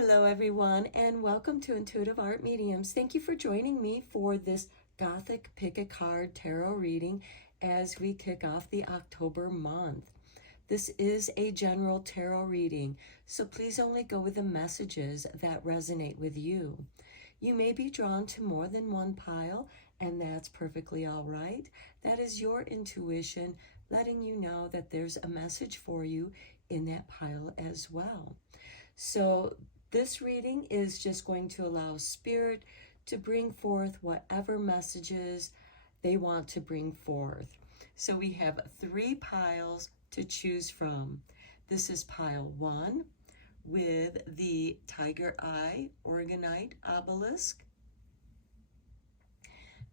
Hello everyone, and welcome to Intuitive Art Mediums. Thank you for joining me for this Gothic Pick a Card Tarot reading as we kick off the October month. This is a general tarot reading, so please only go with the messages that resonate with you. You may be drawn to more than one pile, and that's perfectly all right. That is your intuition letting you know that there's a message for you in that pile as well. So this reading is just going to allow Spirit to bring forth whatever messages they want to bring forth. So we have 3 piles to choose from. This is pile 1 with the Tiger Eye Organite Obelisk.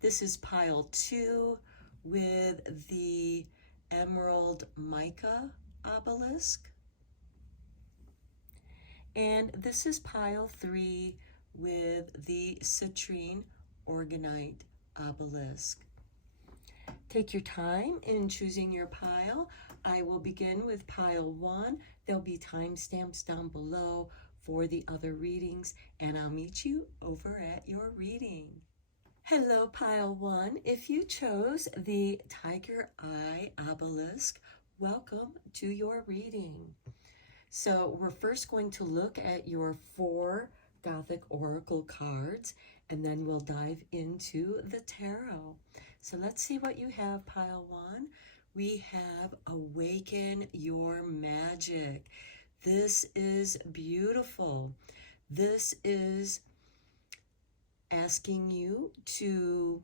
This is pile 2 with the Emerald Mica Obelisk. And this is pile 3 with the Citrine Organite Obelisk. Take your time in choosing your pile. I will begin with pile 1. There'll be timestamps down below for the other readings, and I'll meet you over at your reading. Hello, pile 1. If you chose the Tiger Eye Obelisk, welcome to your reading. So we're first going to look at your 4 Gothic Oracle cards, and then we'll dive into the tarot. So let's see what you have, pile 1. We have Awaken Your Magic. This is beautiful. This is asking you to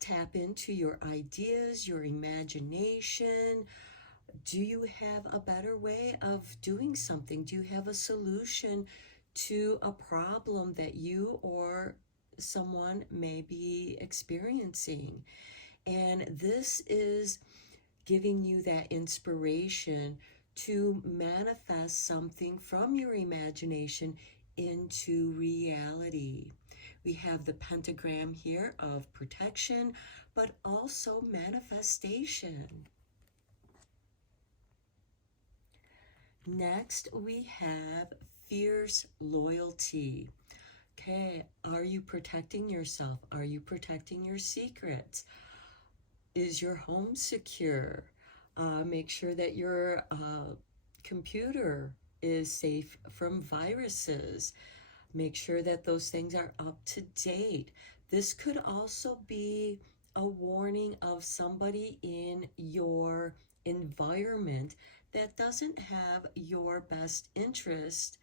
tap into your ideas, your imagination. Do you have a better way of doing something? Do you have a solution to a problem that you or someone may be experiencing? And this is giving you that inspiration to manifest something from your imagination into reality. We have the pentagram here of protection, but also manifestation. Next, we have fierce loyalty. Okay, are you protecting yourself? Are you protecting your secrets? Is your home secure? Make sure that your computer is safe from viruses. Make sure that those things are up to date. This could also be a warning of somebody in your environment that doesn't have your best interest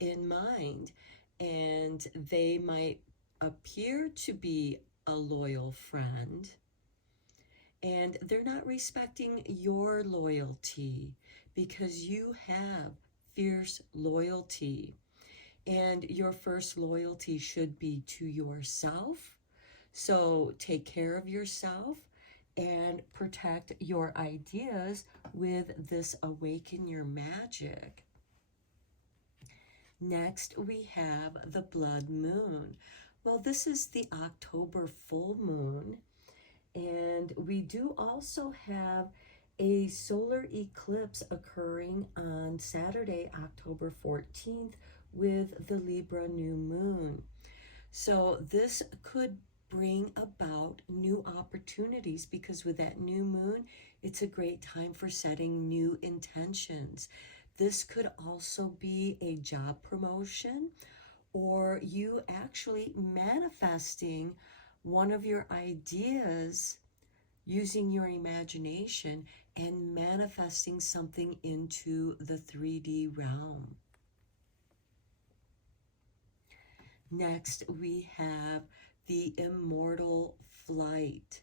in mind, and they might appear to be a loyal friend, and they're not respecting your loyalty because you have fierce loyalty. And your first loyalty should be to yourself. So take care of yourself and protect your ideas with this Awaken Your Magic. Next, we have the blood moon. Well, this is the October full moon, and we do also have a solar eclipse occurring on Saturday, October 14th, with the Libra new moon. So this could bring about new opportunities, because with that new moon, it's a great time for setting new intentions. This could also be a job promotion, or you actually manifesting one of your ideas using your imagination and manifesting something into the 3D realm. Next, we have the Immortal Flight.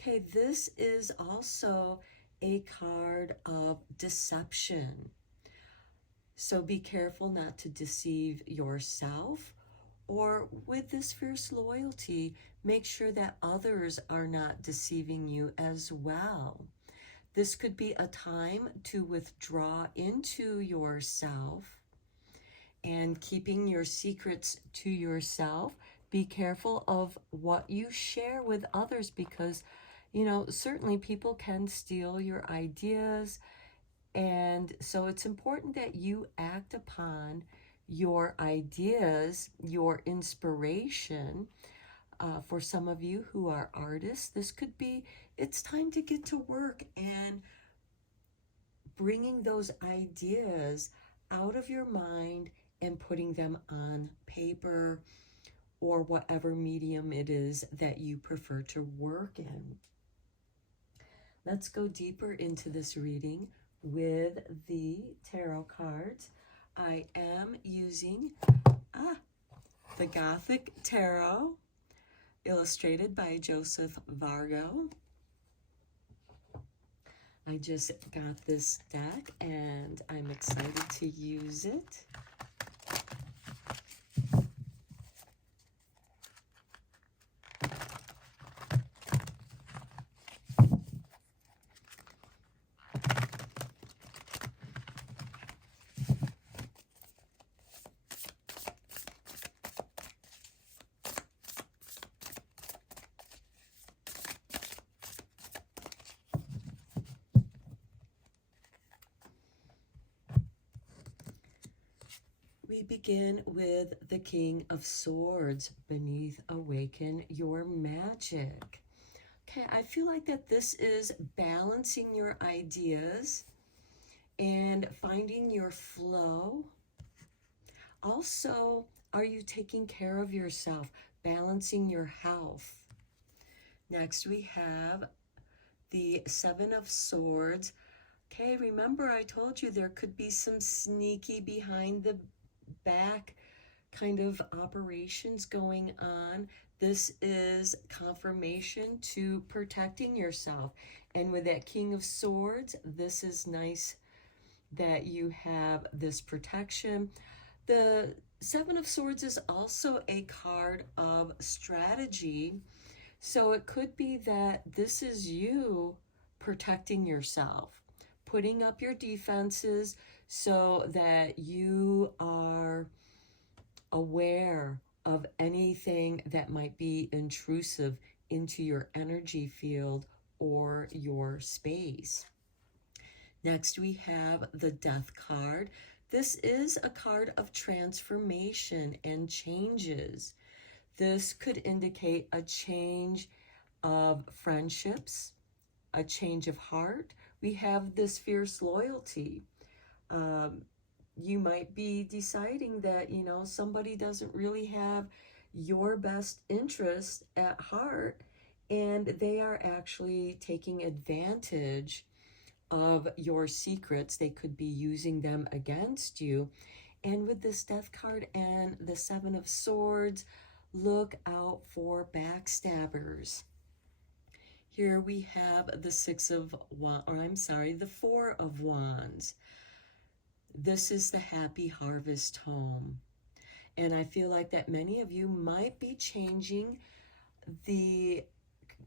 Okay, this is also a card of deception. So be careful not to deceive yourself, or with this fierce loyalty, make sure that others are not deceiving you as well. This could be a time to withdraw into yourself and keeping your secrets to yourself. Be careful of what you share with others, because, you know, certainly people can steal your ideas. And so it's important that you act upon your ideas, your inspiration. For some of you who are artists, this could be, it's time to get to work and bringing those ideas out of your mind and putting them on paper or whatever medium it is that you prefer to work in. Let's go deeper into this reading with the tarot cards. I am using the Gothic Tarot, illustrated by Joseph Vargo. I just got this deck and I'm excited to use it. We begin with the King of Swords beneath Awaken Your Magic. Okay, I feel like that this is balancing your ideas and finding your flow. Also, are you taking care of yourself, balancing your health? Next, we have the Seven of Swords. Okay, remember I told you there could be some sneaky behind the back kind of operations going on. This is confirmation to protecting yourself. And with that King of Swords, this is nice that you have this protection. The Seven of Swords is also a card of strategy. So it could be that this is you protecting yourself, putting up your defenses so that you are aware of anything that might be intrusive into your energy field or your space. Next, we have the Death card. This is a card of transformation and changes. This could indicate a change of friendships, a change of heart. We have this fierce loyalty. You might be deciding that, somebody doesn't really have your best interest at heart, and they are actually taking advantage of your secrets. They could be using them against you. And with this Death card and the Seven of Swords, look out for backstabbers. Here we have the Four of Wands. This is the happy harvest home. And I feel like that many of you might be changing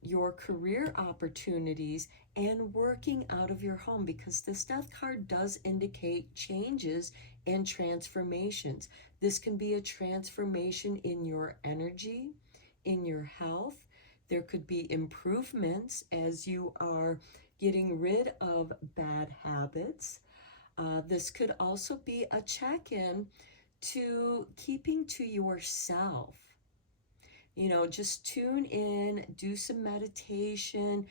your career opportunities and working out of your home, because this Death card does indicate changes and transformations. This can be a transformation in your energy, in your health. There could be improvements as you are getting rid of bad habits. This could also be a check-in to keeping to yourself. Just tune in, do some meditation,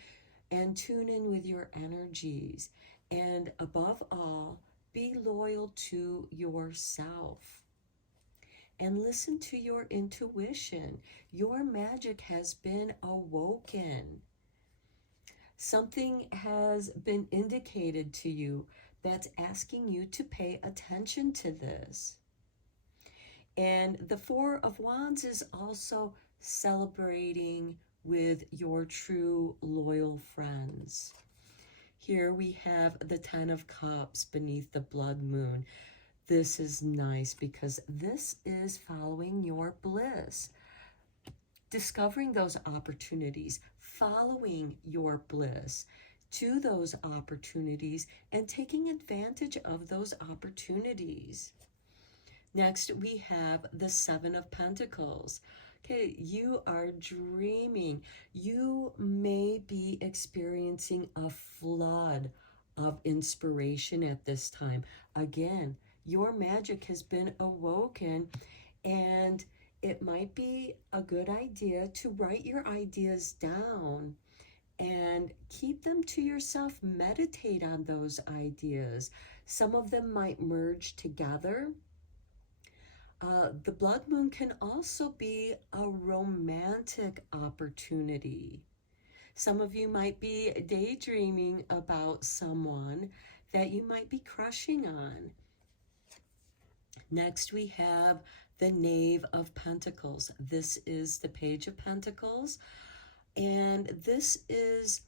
and tune in with your energies. And above all, be loyal to yourself. And listen to your intuition. Your magic has been awoken. Something has been indicated to you that's asking you to pay attention to this. And the Four of Wands is also celebrating with your true loyal friends. Here we have the Ten of Cups beneath the blood moon. This is nice because this is following your bliss. Discovering those opportunities, following your bliss to those opportunities, and taking advantage of those opportunities. Next, we have the Seven of Pentacles. Okay, you are dreaming. You may be experiencing a flood of inspiration at this time. Again, your magic has been awoken, and it might be a good idea to write your ideas down and keep them to yourself. Meditate on those ideas. Some of them might merge together. The blood moon can also be a romantic opportunity. Some of you might be daydreaming about someone that you might be crushing on. Next, we have the Knave of Pentacles. This is the Page of Pentacles, and this is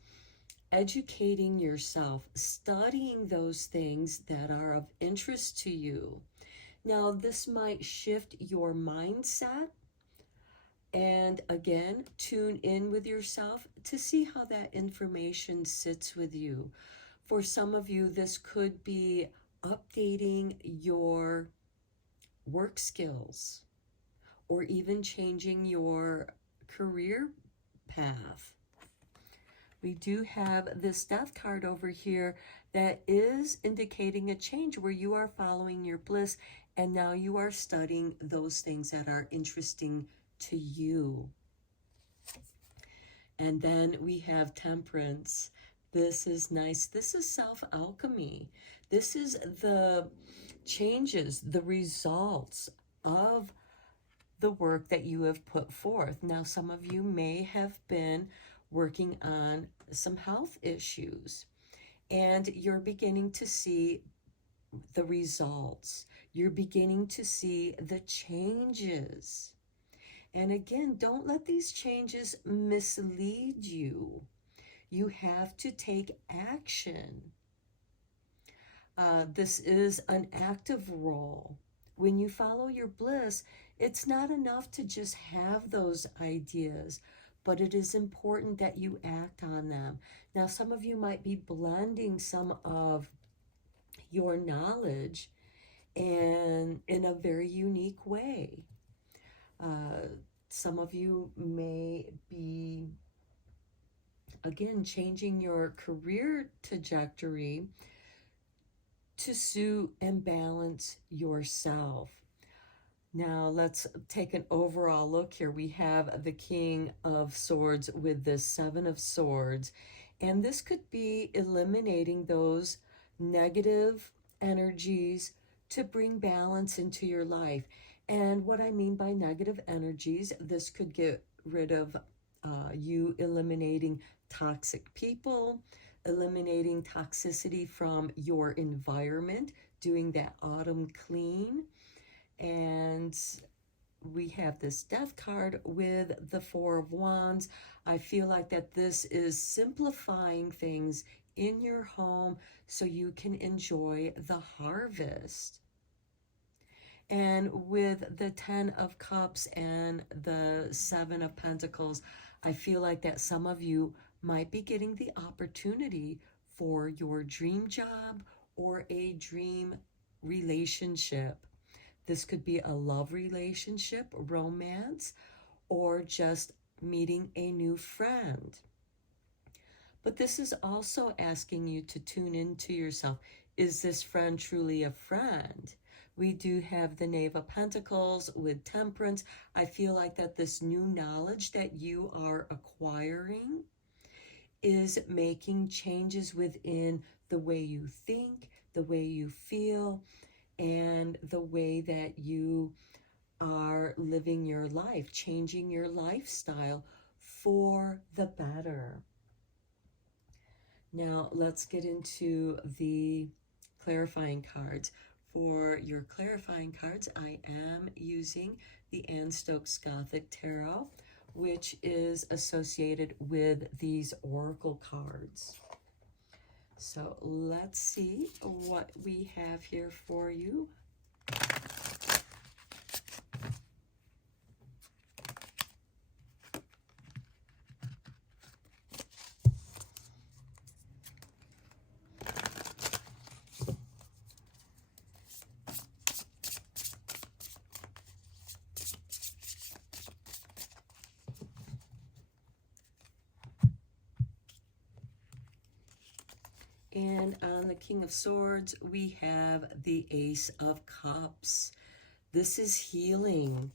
educating yourself, studying those things that are of interest to you. Now, this might shift your mindset, and again, tune in with yourself to see how that information sits with you. For some of you, this could be updating your work skills or even changing your career path. We do have this Death card over here that is indicating a change where you are following your bliss and now you are studying those things that are interesting to you. And then we have Temperance. This is nice. This is self-alchemy. This is the changes, the results of the work that you have put forth. Now, some of you may have been working on some health issues, and you're beginning to see the results. You're beginning to see the changes. And again, don't let these changes mislead you. You have to take action. This is an active role. When you follow your bliss, it's not enough to just have those ideas, but it is important that you act on them. Now, some of you might be blending some of your knowledge and in a very unique way. Some of you may be, again, changing your career trajectory to suit and balance yourself. Now let's take an overall look here. We have the King of Swords with the Seven of Swords, and this could be eliminating those negative energies to bring balance into your life. And what I mean by negative energies, this could get rid of you eliminating toxic people, eliminating toxicity from your environment, doing that autumn clean. And we have this Death card with the Four of Wands. I feel like that this is simplifying things in your home so you can enjoy the harvest. And with the Ten of Cups and the Seven of Pentacles, I feel like that some of you might be getting the opportunity for your dream job or a dream relationship. This could be a love relationship, romance, or just meeting a new friend. But this is also asking you to tune into yourself. Is this friend truly a friend? We do have the Knave of Pentacles with Temperance. I feel like that this new knowledge that you are acquiring is making changes within the way you think, the way you feel, and the way that you are living your life, changing your lifestyle for the better. Now, let's get into the clarifying cards. For your clarifying cards, I am using the Anne Stokes Gothic Tarot, which is associated with these oracle cards. So let's see what we have here for you. And on the King of Swords, we have the Ace of Cups. This is healing,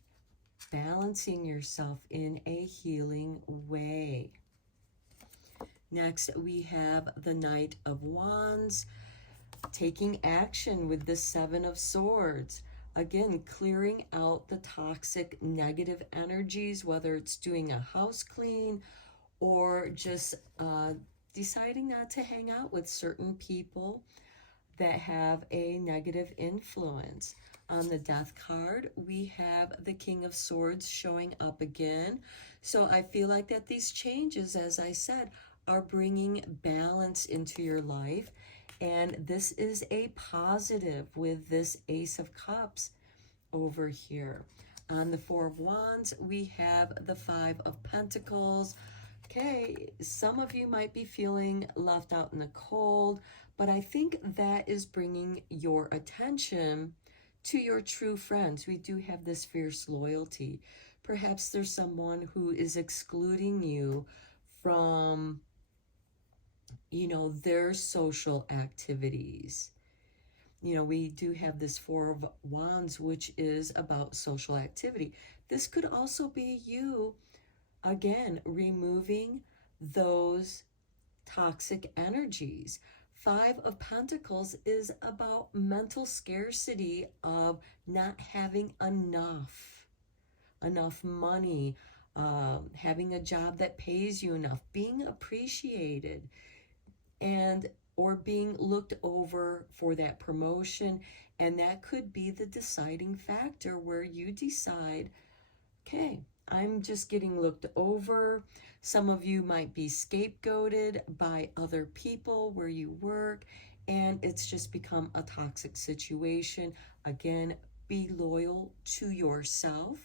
balancing yourself in a healing way. Next, we have the Knight of Wands, taking action with the Seven of Swords. Again, clearing out the toxic negative energies, whether it's doing a house clean or just deciding not to hang out with certain people that have a negative influence. On the Death card, we have the King of Swords showing up again. So I feel like that these changes, as I said, are bringing balance into your life. And this is a positive with this Ace of Cups over here. On the Four of Wands, we have the Five of Pentacles. Okay, some of you might be feeling left out in the cold, but I think that is bringing your attention to your true friends. We do have this fierce loyalty. Perhaps there's someone who is excluding you from, you know, their social activities. You know, we do have this Four of Wands, which is about social activity. This could also be you, again, removing those toxic energies. Five of Pentacles is about mental scarcity of not having enough money, having a job that pays you enough, being appreciated, and or being looked over for that promotion. And that could be the deciding factor where you decide, okay, I'm just getting looked over. Some of you might be scapegoated by other people where you work, and it's just become a toxic situation. Again, be loyal to yourself.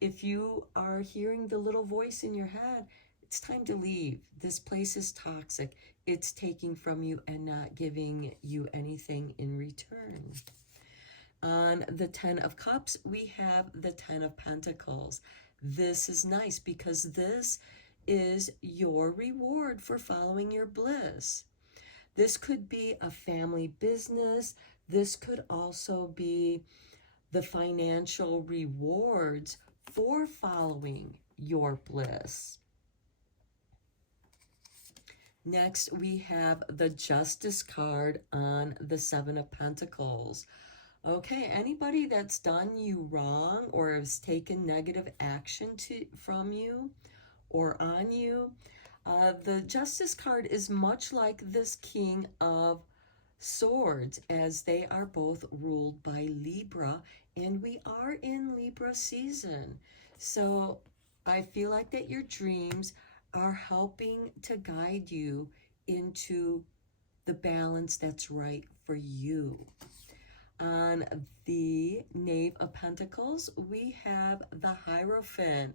If you are hearing the little voice in your head, it's time to leave. This place is toxic. It's taking from you and not giving you anything in return. On the Ten of Cups, we have the Ten of Pentacles. This is nice because this is your reward for following your bliss. This could be a family business. This could also be the financial rewards for following your bliss. Next, we have the Justice card on the Seven of Pentacles. Okay, anybody that's done you wrong or has taken negative action from you or on you, the Justice card is much like this King of Swords, as they are both ruled by Libra, and we are in Libra season. So I feel like that your dreams are helping to guide you into the balance that's right for you. On the Knave of Pentacles, we have the Hierophant.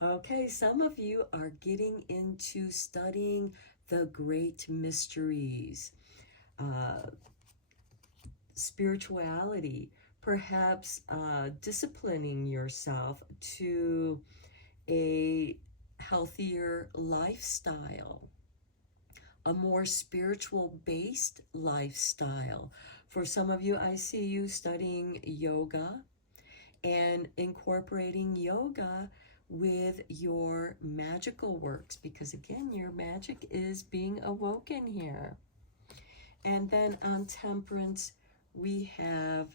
Okay, some of you are getting into studying the great mysteries, spirituality, perhaps disciplining yourself to a healthier lifestyle, a more spiritual-based lifestyle. For some of you, I see you studying yoga and incorporating yoga with your magical works, because again, your magic is being awoken here. And then on Temperance, we have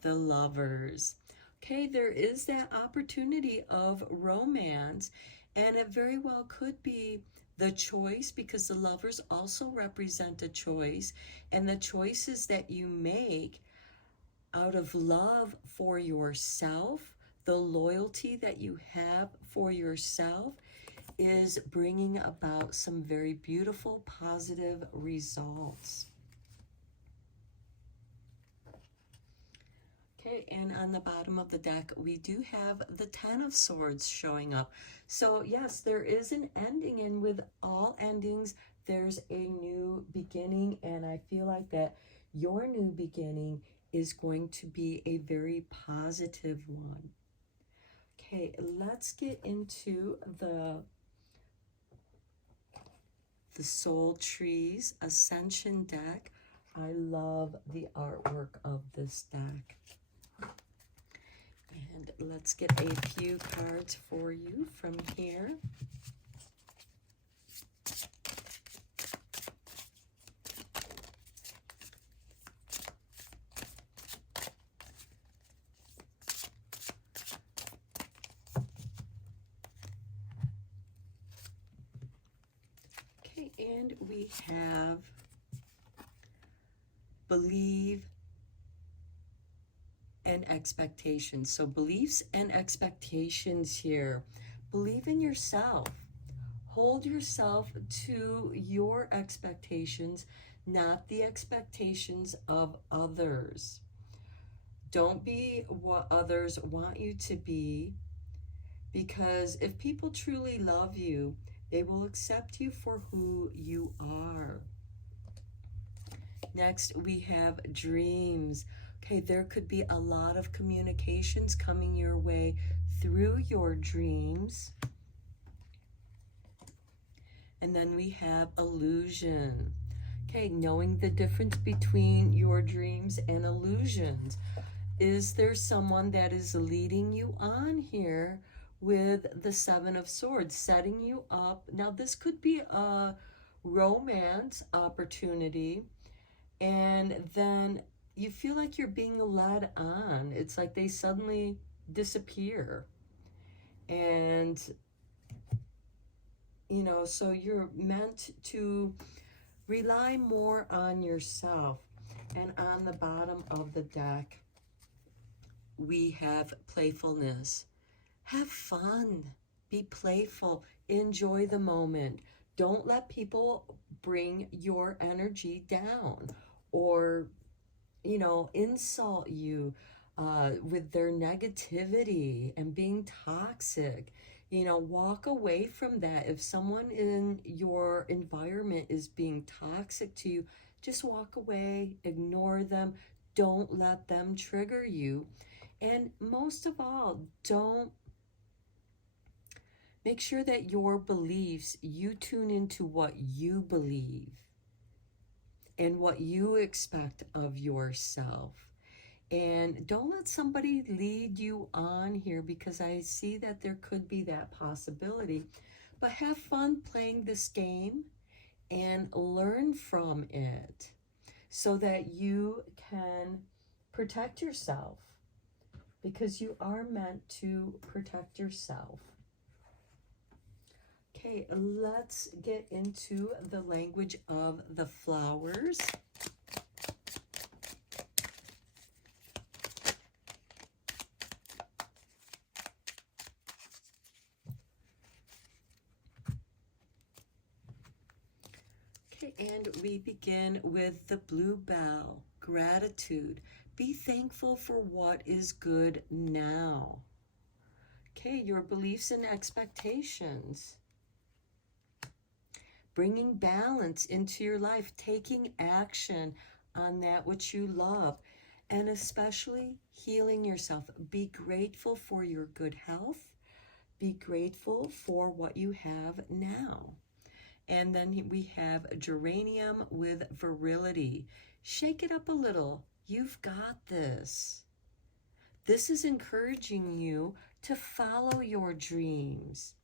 the Lovers. Okay, there is that opportunity of romance, and it very well could be the choice, because the Lovers also represent a choice, and the choices that you make out of love for yourself, the loyalty that you have for yourself, is bringing about some very beautiful, positive results. Okay, and on the bottom of the deck, we do have the Ten of Swords showing up. So yes, there is an ending, and with all endings, there's a new beginning, and I feel like that your new beginning is going to be a very positive one. Okay, let's get into the the Soul Trees Ascension deck. I love the artwork of this deck. And let's get a few cards for you from here. Okay, and we have believe and expectations. So beliefs and expectations here. Believe in yourself. Hold yourself to your expectations, not the expectations of others. Don't be what others want you to be, because if people truly love you, they will accept you for who you are. Next, we have dreams. Okay, there could be a lot of communications coming your way through your dreams. And then we have illusion. Okay, knowing the difference between your dreams and illusions. Is there someone that is leading you on here with the Seven of Swords, setting you up? Now, this could be a romance opportunity, and then you feel like you're being led on. It's like they suddenly disappear. And, you know, so you're meant to rely more on yourself. And on the bottom of the deck, we have playfulness. Have fun. Be playful. Enjoy the moment. Don't let people bring your energy down or, you know, insult you with their negativity and being toxic. You know, walk away from that. If someone in your environment is being toxic to you, just walk away, ignore them. Don't let them trigger you. And most of all, don't make sure that your beliefs, you tune into what you believe and what you expect of yourself. And don't let somebody lead you on here, because I see that there could be that possibility. But have fun playing this game and learn from it so that you can protect yourself, because you are meant to protect yourself. Okay, let's get into the language of the flowers. Okay, and we begin with the bluebell, gratitude. Be thankful for what is good now. Okay, your beliefs and expectations. Bringing balance into your life, taking action on that which you love, and especially healing yourself. Be grateful for your good health. Be grateful for what you have now. And then we have geranium with virility. Shake it up a little. You've got this. This is encouraging you to follow your dreams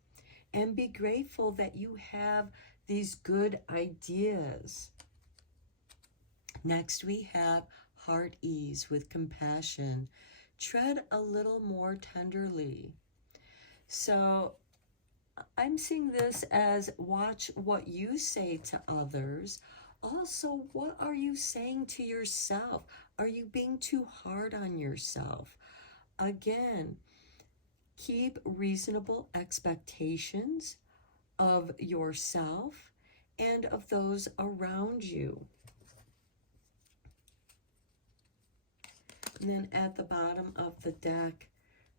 and be grateful that you have these good ideas. Next, we have heart ease with compassion. Tread a little more tenderly. So I'm seeing this as watch what you say to others. Also, what are you saying to yourself? Are you being too hard on yourself? Again, keep reasonable expectations of yourself and of those around you. And then at the bottom of the deck,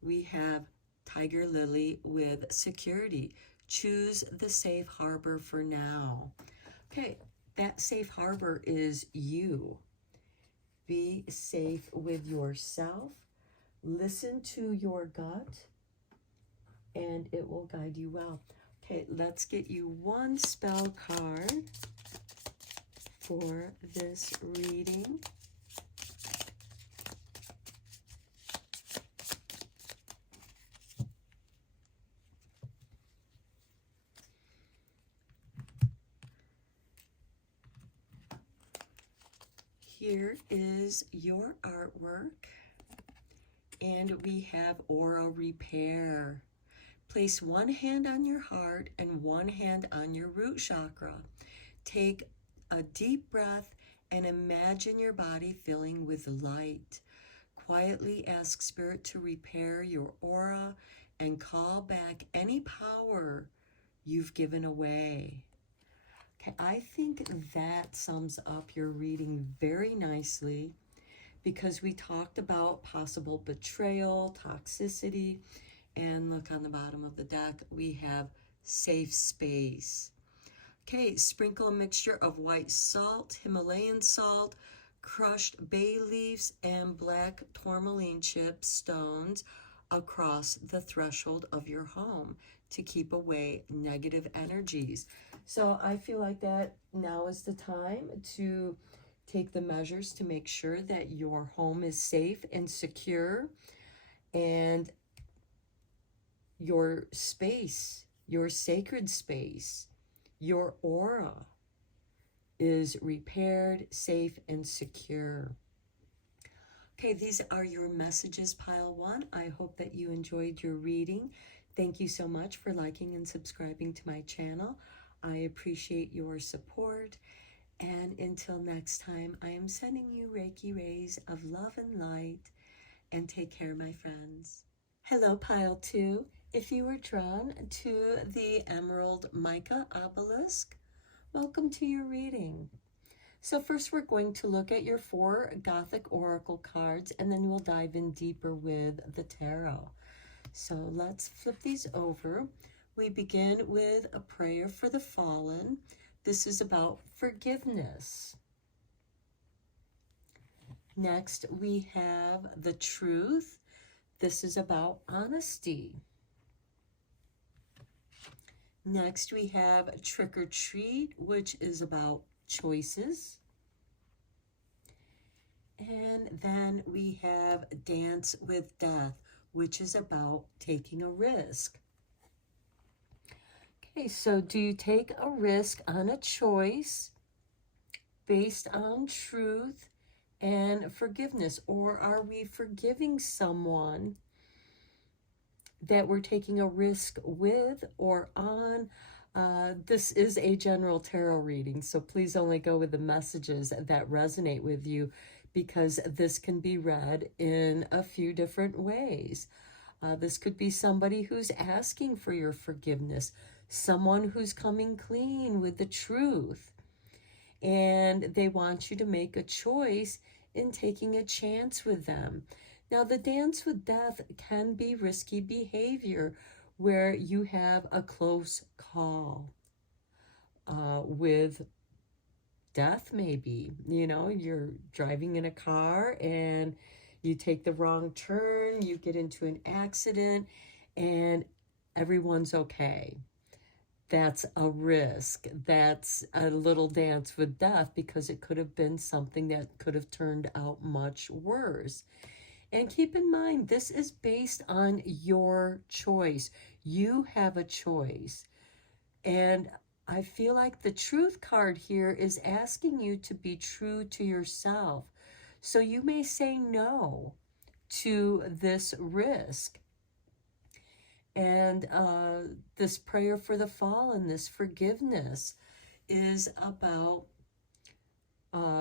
we have Tiger Lily with security. Choose the safe harbor for now. Okay, that safe harbor is you. Be safe with yourself. Listen to your gut, and it will guide you well. Okay, let's get you one spell card for this reading. Here is your artwork, and we have aura repair. Place one hand on your heart and one hand on your root chakra. Take a deep breath and imagine your body filling with light. Quietly ask Spirit to repair your aura and call back any power you've given away. Okay, I think that sums up your reading very nicely, because we talked about possible betrayal, toxicity, and look on the bottom of the deck, we have safe space. Okay, sprinkle a mixture of white salt, Himalayan salt, crushed bay leaves, and black tourmaline chip stones across the threshold of your home to keep away negative energies. So I feel like that now is the time to take the measures to make sure that your home is safe and secure, and your space, your sacred space, your aura is repaired, safe, and secure. Okay, these are your messages, pile one. I hope that you enjoyed your reading. Thank you so much for liking and subscribing to my channel. I appreciate your support. And until next time, I am sending you Reiki rays of love and light. And take care, my friends. Hello, pile two. If you were drawn to the Emerald Mica Obelisk, welcome to your reading. So first we're going to look at your 4 Gothic Oracle cards, and then we'll dive in deeper with the tarot. So let's flip these over. We begin with a prayer for the fallen. This is about forgiveness. Next, we have the truth. This is about honesty. Next, we have trick or treat, which is about choices. And then we have dance with death, which is about taking a risk. Okay, so do you take a risk on a choice based on truth and forgiveness, or are we forgiving someone that we're taking a risk with or on? This is a general tarot reading, so please only go with the messages that resonate with you, because this can be read in a few different ways. This could be somebody who's asking for your forgiveness, someone who's coming clean with the truth, and they want you to make a choice in taking a chance with them. Now, the dance with death can be risky behavior where you have a close call with death, maybe. You know, you're driving in a car and you take the wrong turn, you get into an accident, and everyone's okay. That's a risk. That's a little dance with death, because it could have been something that could have turned out much worse. And keep in mind, this is based on your choice. You have a choice. And I feel like the truth card here is asking you to be true to yourself. So you may say no to this risk. And this prayer for the fallen, this forgiveness, is about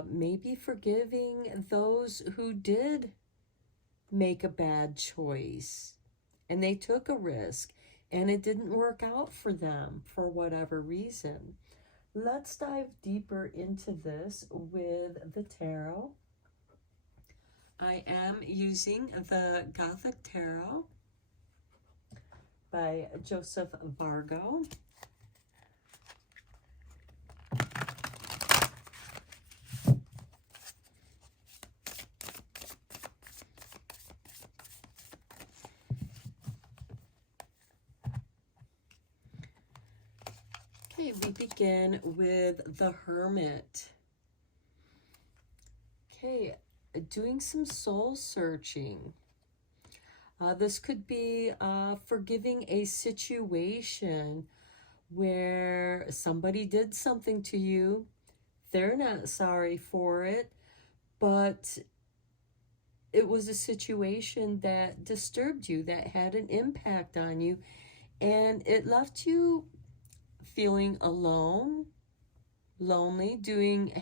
maybe forgiving those who did make a bad choice and they took a risk and it didn't work out for them for whatever reason. Let's dive deeper into this with the tarot. I am using the Gothic Tarot by Joseph Vargo. Okay, we begin with the Hermit. Okay, doing some soul searching. This could be forgiving a situation where somebody did something to you. They're not sorry for it, but it was a situation that disturbed you, that had an impact on you, and it left you feeling alone, lonely,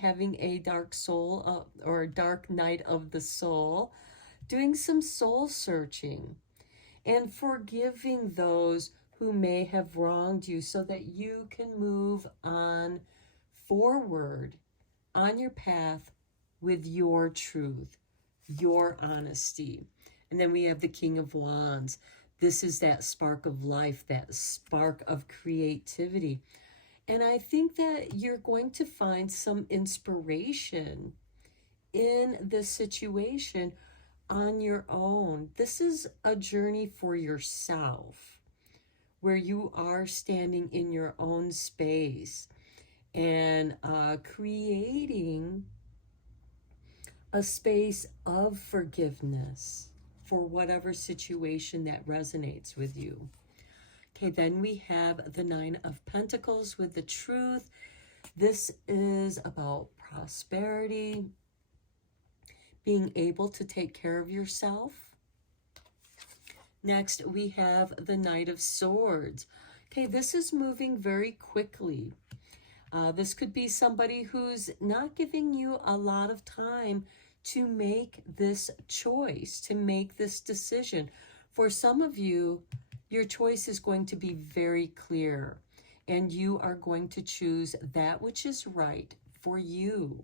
having a dark soul or a dark night of the soul, doing some soul searching and forgiving those who may have wronged you so that you can move on forward on your path with your truth, your honesty. And then we have the King of Wands. This is that spark of life, that spark of creativity. And I think that you're going to find some inspiration in this situation on your own. This is a journey for yourself where you are standing in your own space and creating a space of forgiveness for whatever situation that resonates with you. Okay, then we have the Nine of Pentacles with the Truth. This is about prosperity, being able to take care of yourself. Next, we have the Knight of Swords. Okay, this is moving very quickly. This could be somebody who's not giving you a lot of time to make this choice, to make this decision. For some of you, your choice is going to be very clear, and you are going to choose that which is right for you.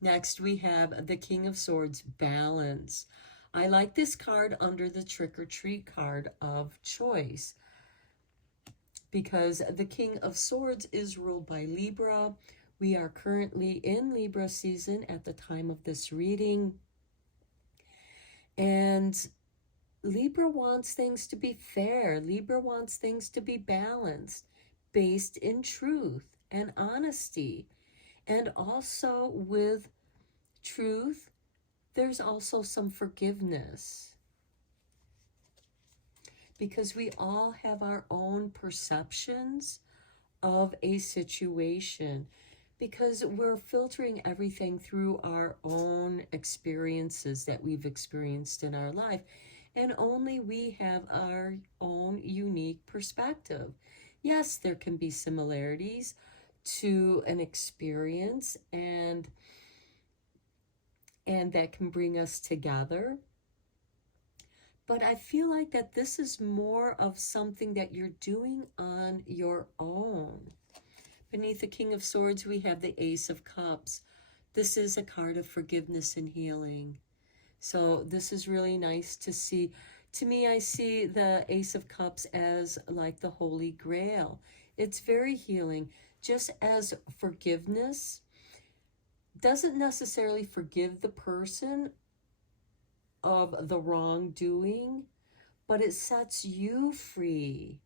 Next, we have the King of Swords, Balance. I like this card under the Trick or Treat card of choice because the King of Swords is ruled by Libra. We are currently in Libra season at the time of this reading. And Libra wants things to be fair. Libra wants things to be balanced, based in truth and honesty. And also with truth, there's also some forgiveness. Because we all have our own perceptions of a situation. Because we're filtering everything through our own experiences that we've experienced in our life. And only we have our own unique perspective. Yes, there can be similarities to an experience and that can bring us together. But I feel like that this is more of something that you're doing on your own. Beneath the King of Swords, we have the Ace of Cups. This is a card of forgiveness and healing. So this is really nice to see. To me, I see the Ace of Cups as like the Holy Grail. It's very healing. Just as forgiveness doesn't necessarily forgive the person of the wrongdoing, but it sets you free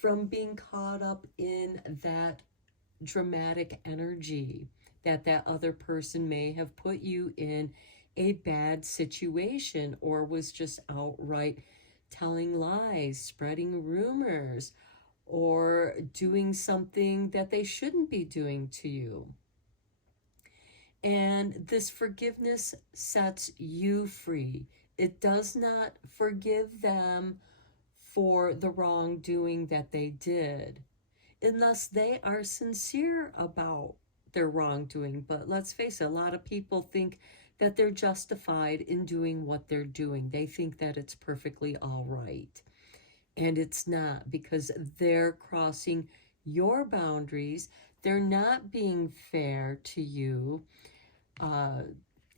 from being caught up in that dramatic energy that other person may have put you in a bad situation or was just outright telling lies, spreading rumors, or doing something that they shouldn't be doing to you. And this forgiveness sets you free. It does not forgive them for the wrongdoing that they did, unless they are sincere about their wrongdoing. But let's face it, a lot of people think that they're justified in doing what they're doing. They think that it's perfectly all right. And it's not, because they're crossing your boundaries. They're not being fair to you.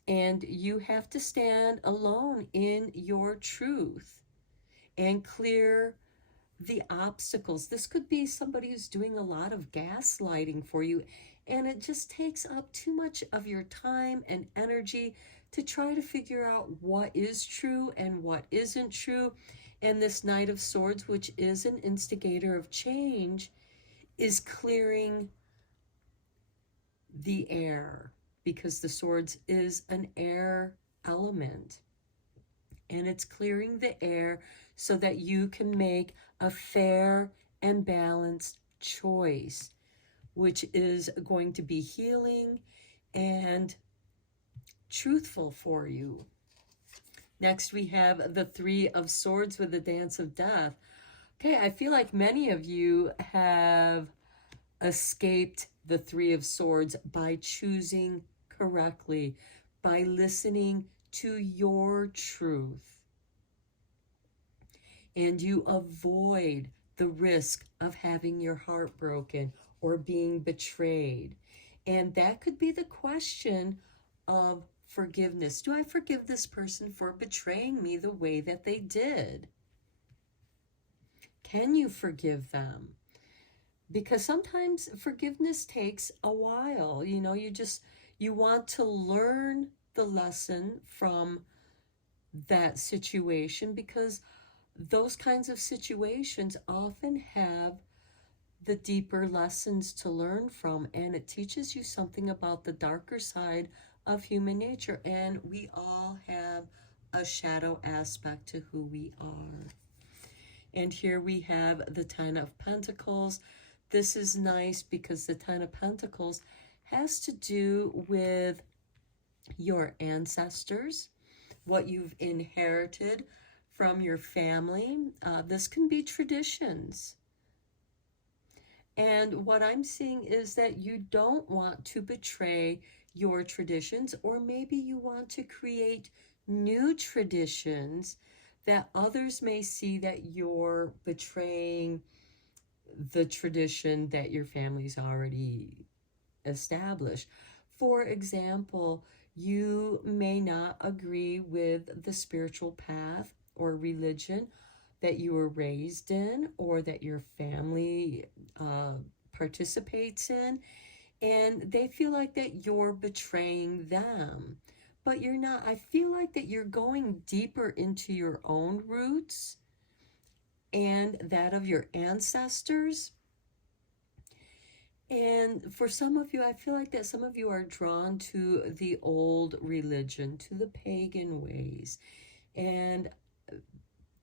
And you have to stand alone in your truth and clear the obstacles. This could be somebody who's doing a lot of gaslighting for you, and it just takes up too much of your time and energy to try to figure out what is true and what isn't true. And this Knight of Swords, which is an instigator of change, is clearing the air, because the swords is an air element. And it's clearing the air so that you can make a fair and balanced choice, which is going to be healing and truthful for you. Next, we have the Three of Swords with the Dance of Death. Okay, I feel like many of you have escaped the Three of Swords by choosing correctly, by listening to your truth. And you avoid the risk of having your heart broken or being betrayed. And that could be the question of forgiveness. Do I forgive this person for betraying me the way that they did? Can you forgive them? Because sometimes forgiveness takes a while. You know, you want to learn the lesson from that situation, because those kinds of situations often have the deeper lessons to learn from, and it teaches you something about the darker side of human nature. And we all have a shadow aspect to who we are. And here we have the Ten of Pentacles. This is nice because the Ten of Pentacles has to do with your ancestors, what you've inherited from your family. This can be traditions. And what I'm seeing is that you don't want to betray your traditions, or maybe you want to create new traditions that others may see that you're betraying the tradition that your family's already established. For example, you may not agree with the spiritual path or religion that you were raised in, or that your family participates in, and they feel like that you're betraying them. But you're not. I feel like that you're going deeper into your own roots and that of your ancestors. And for some of you, I feel like that some of you are drawn to the old religion, to the pagan ways. And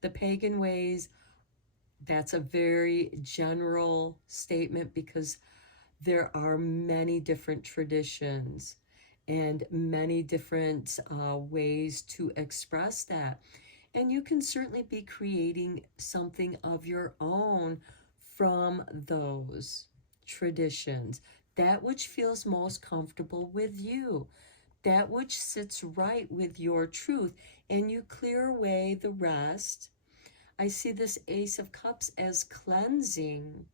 the pagan ways, that's a very general statement, because there are many different traditions and many different ways to express that. And you can certainly be creating something of your own from those traditions, that which feels most comfortable with you, that which sits right with your truth, and you clear away the rest. I see this Ace of Cups as cleansing.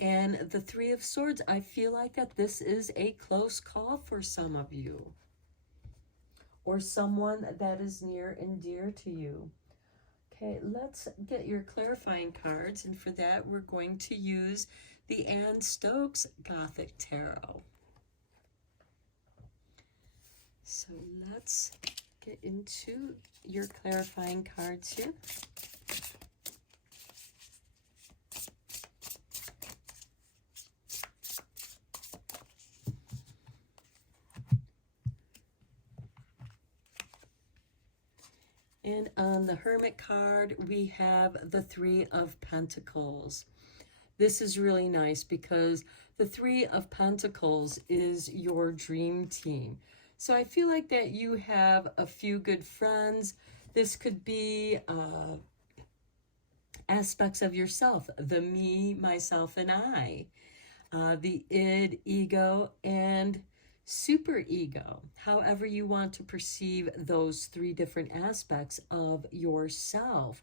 And the Three of Swords, I feel like that this is a close call for some of you, or someone that is near and dear to you. Okay, let's get your clarifying cards, and for that we're going to use the Anne Stokes Gothic Tarot. So let's get into your clarifying cards here. And on the Hermit card, we have the Three of Pentacles. This is really nice because the Three of Pentacles is your dream team. So I feel like that you have a few good friends. This could be aspects of yourself, the me, myself, and I, the id, ego, and super ego, however you want to perceive those three different aspects of yourself.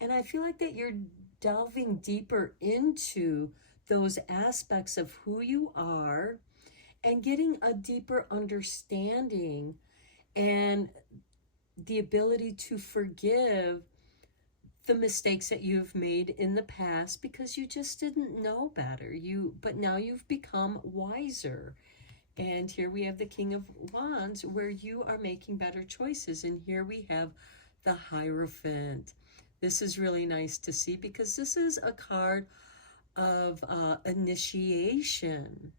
And I feel like that you're delving deeper into those aspects of who you are and getting a deeper understanding and the ability to forgive the mistakes that you've made in the past because you just didn't know better. But now you've become wiser. And here we have the King of Wands, where you are making better choices. And here we have the Hierophant. This is really nice to see because this is a card of initiation,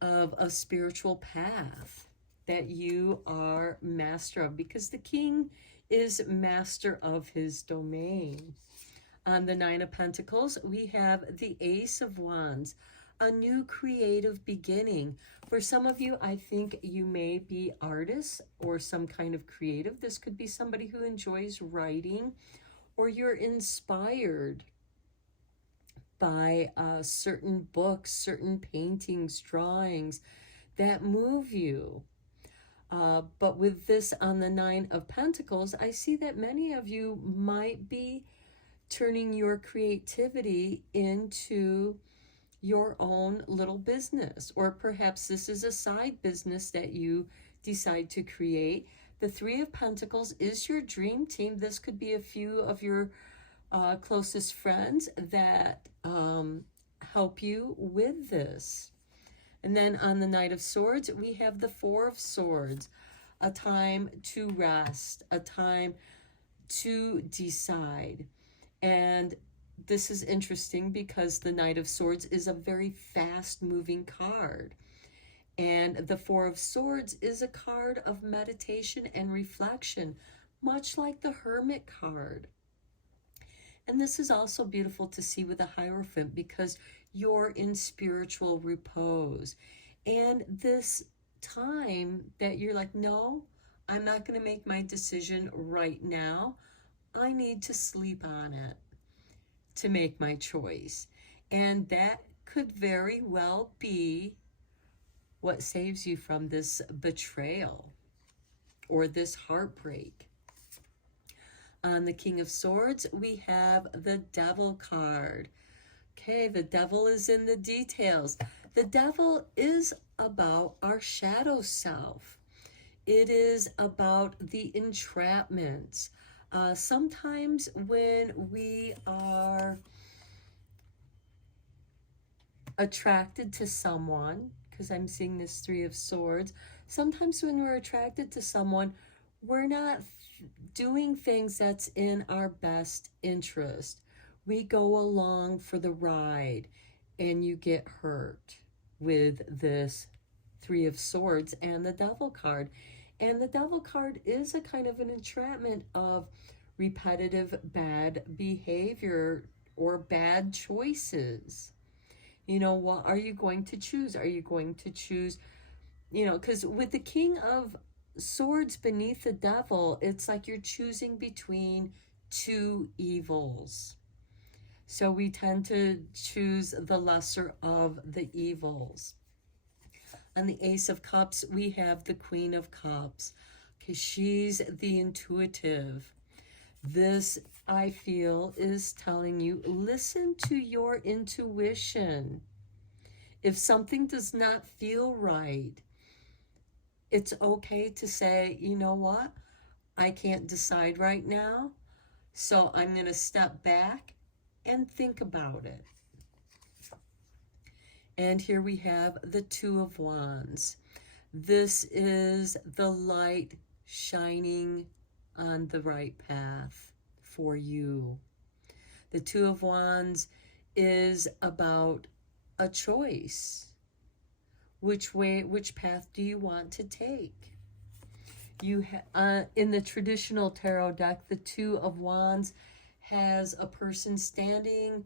of a spiritual path that you are master of, because the king is master of his domain. On the Nine of Pentacles, we have the Ace of Wands, a new creative beginning. For some of you, I think you may be artists or some kind of creative. This could be somebody who enjoys writing, or you're inspired by certain books, certain paintings, drawings that move you. But with this on the Nine of Pentacles, I see that many of you might be turning your creativity into your own little business, or perhaps this is a side business that you decide to create. The Three of Pentacles is your dream team. This could be a few of your closest friends that help you with this. And then on the Knight of Swords, we have the Four of Swords, a time to rest, a time to decide. And this is interesting because the Knight of Swords is a very fast-moving card. And the Four of Swords is a card of meditation and reflection, much like the Hermit card. And this is also beautiful to see with the Hierophant because you're in spiritual repose. And this time that you're like, no, I'm not going to make my decision right now. I need to sleep on it to make my choice. And that could very well be what saves you from this betrayal or this heartbreak. On the King of Swords, we have the Devil card. Okay, the devil is in the details. The devil is about our shadow self. It is about the entrapments. Sometimes when we are attracted to someone, because I'm seeing this Three of Swords, sometimes when we're attracted to someone, we're not doing things that's in our best interest. We go along for the ride and you get hurt with this Three of Swords and the Devil card. And the Devil card is a kind of an entrapment of repetitive bad behavior or bad choices. You know, what are you going to choose? Are you going to choose, you know, because with the King of Swords beneath the Devil, it's like you're choosing between two evils. So we tend to choose the lesser of the evils. On the Ace of Cups, we have the Queen of Cups. Okay, she's the intuitive. This, I feel, is telling you, listen to your intuition. If something does not feel right, it's okay to say, you know what? I can't decide right now, so I'm going to step back and think about it. And here we have the Two of Wands. This is the light shining on the right path for you. The Two of Wands is about a choice. Which path do you want to take? You in the traditional tarot deck, the Two of Wands has a person standing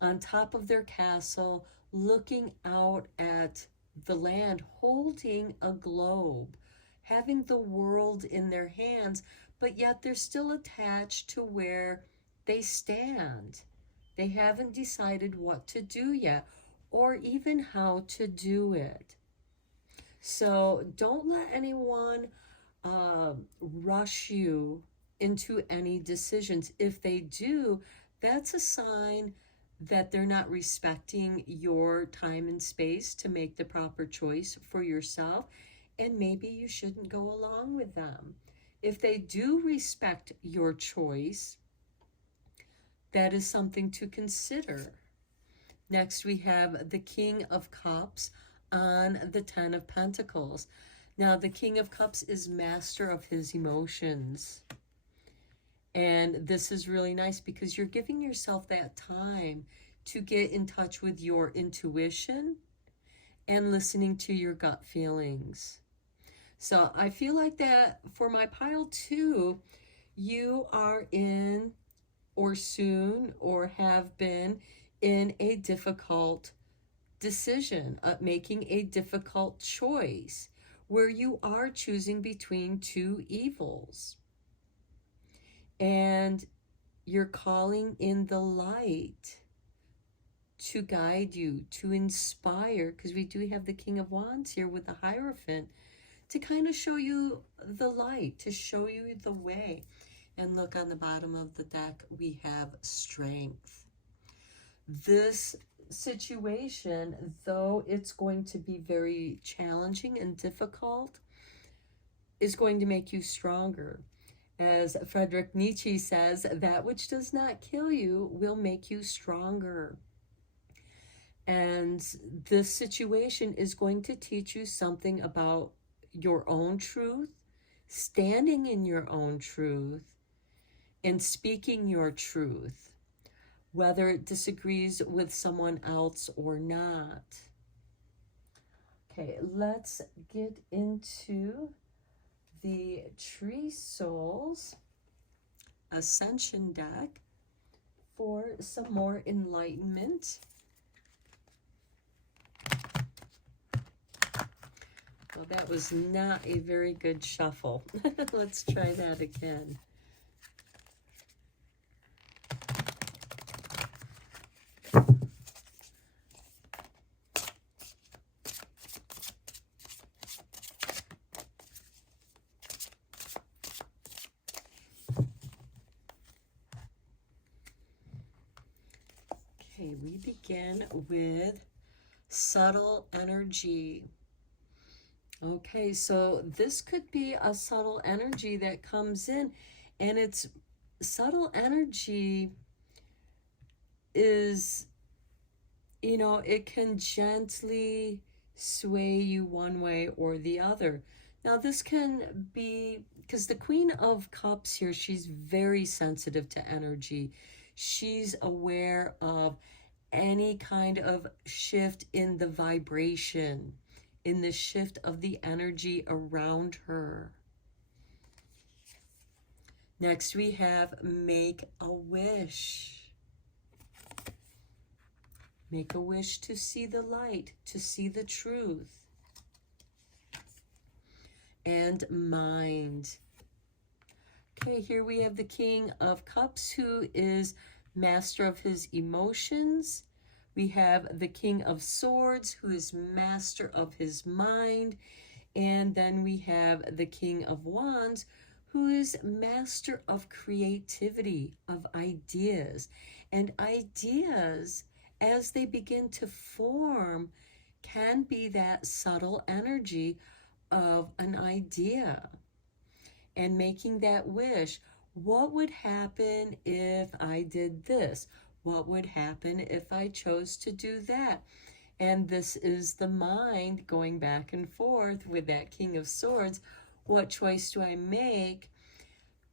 on top of their castle, looking out at the land, holding a globe, having the world in their hands, but yet they're still attached to where they stand. They haven't decided what to do yet, or even how to do it. So don't let anyone rush you into any decisions. If they do, that's a sign that they're not respecting your time and space to make the proper choice for yourself, and maybe you shouldn't go along with them. If they do respect your choice, that is something to consider. Next, we have the King of Cups on the Ten of Pentacles. Now, the King of Cups is master of his emotions. And this is really nice because you're giving yourself that time to get in touch with your intuition and listening to your gut feelings. So I feel like that for my pile 2, you are in, or soon, or have been in a difficult decision, making a difficult choice where you are choosing between two evils. And you're calling in the light to guide you, to inspire, because we do have the King of Wands here with the Hierophant, to kind of show you the light, to show you the way. And look, on the bottom of the deck, we have Strength. This situation, though it's going to be very challenging and difficult, is going to make you stronger. As Friedrich Nietzsche says, that which does not kill you will make you stronger. And this situation is going to teach you something about your own truth, standing in your own truth, and speaking your truth, whether it disagrees with someone else or not. Okay, let's get into the Tree Souls Ascension deck for some more enlightenment. Well, that was not a very good shuffle. Let's try that again. Okay, we begin with subtle energy. Okay, so this could be a subtle energy that comes in, and it's subtle energy is, you know, it can gently sway you one way or the other. Now, this can be, because the Queen of Cups here, she's very sensitive to energy. She's aware of any kind of shift in the vibration, in the shift of the energy around her. Next, we have Make a Wish. Make a wish to see the light, to see the truth. And Mind. Okay, here we have the King of Cups, who is master of his emotions. We have the King of Swords, who is master of his mind. And then we have the King of Wands, who is master of creativity, of ideas. And ideas, as they begin to form, can be that subtle energy of an idea. And making that wish, what would happen if I did this? What would happen if I chose to do that? And this is the mind going back and forth with that King of Swords. What choice do I make?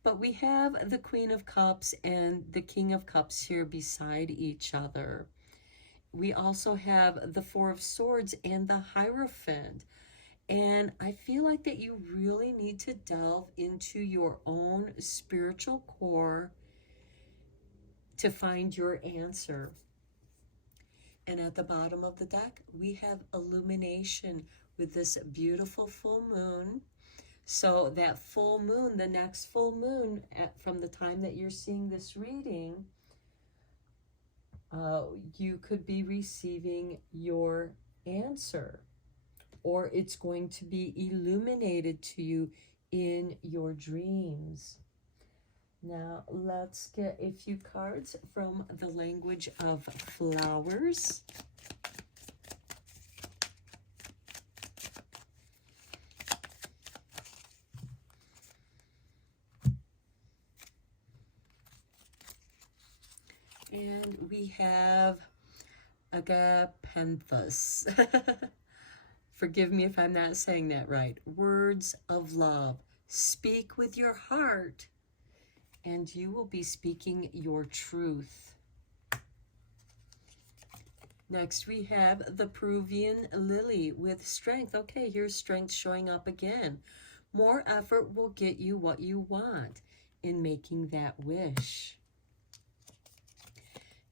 But we have the Queen of Cups and the King of Cups here beside each other. We also have the Four of Swords and the Hierophant. And I feel like that you really need to delve into your own spiritual core to find your answer. And at the bottom of the deck, we have illumination with this beautiful full moon. So that full moon, the next full moon, from the time that you're seeing this reading, you could be receiving your answer, or it's going to be illuminated to you in your dreams. Now, let's get a few cards from the language of flowers. And we have Agapanthus. Forgive me if I'm not saying that right. Words of love. Speak with your heart. and you will be speaking your truth. Next, we have the Peruvian lily with strength. Okay, here's strength showing up again. More effort will get you what you want in making that wish.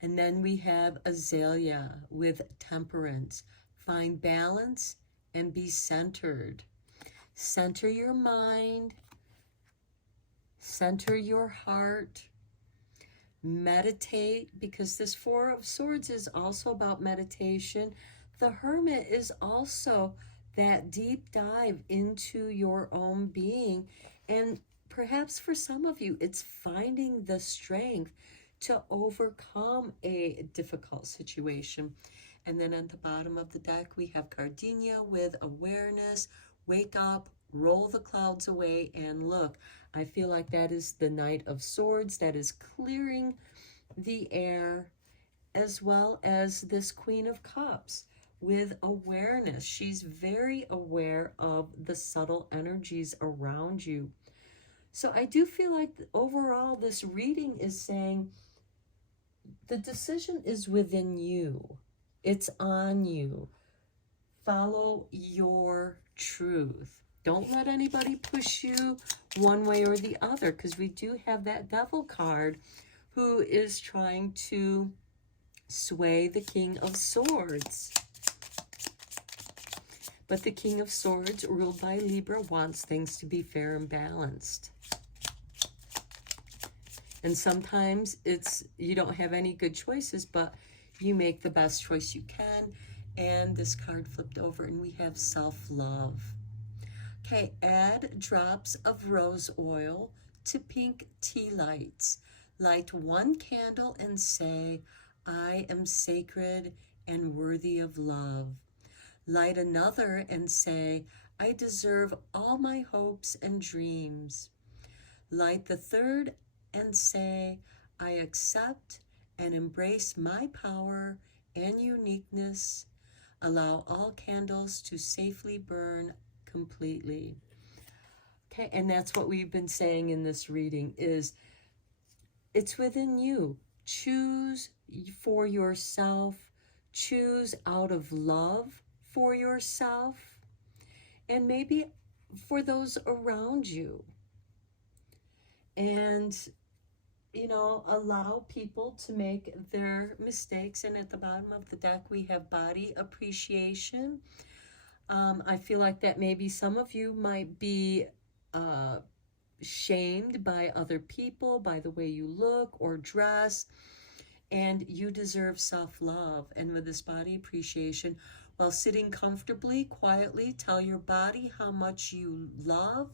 And then we have azalea with temperance. Find balance and be centered. Center your mind. Center your heart. Meditate, because this Four of Swords is also about meditation. The Hermit is also that deep dive into your own being. And perhaps for some of you, it's finding the strength to overcome a difficult situation. And then at the bottom of the deck, we have Gardenia with awareness. Wake up, roll the clouds away, and look. I feel like that is the Knight of Swords that is clearing the air, as well as this Queen of Cups with awareness. She's very aware of the subtle energies around you. So I do feel like overall this reading is saying the decision is within you. It's on you. Follow your truth. Don't let anybody push you one way or the other, because we do have that Devil card who is trying to sway the King of Swords. But the King of Swords, ruled by Libra, wants things to be fair and balanced. And sometimes you don't have any good choices, but you make the best choice you can. And this card flipped over, and we have self-love. Okay, add drops of rose oil to pink tea lights. Light one candle and say, I am sacred and worthy of love. Light another and say, I deserve all my hopes and dreams. Light the third and say, I accept and embrace my power and uniqueness. Allow all candles to safely burn completely. Okay, and that's what we've been saying in this reading is it's within you. Choose for yourself. Choose out of love for yourself and maybe for those around you. And, you know, allow people to make their mistakes. And at the bottom of the deck, we have body appreciation. I feel like that maybe some of you might be shamed by other people, by the way you look or dress, and you deserve self-love. And with this body appreciation, while sitting comfortably, quietly, tell your body how much you love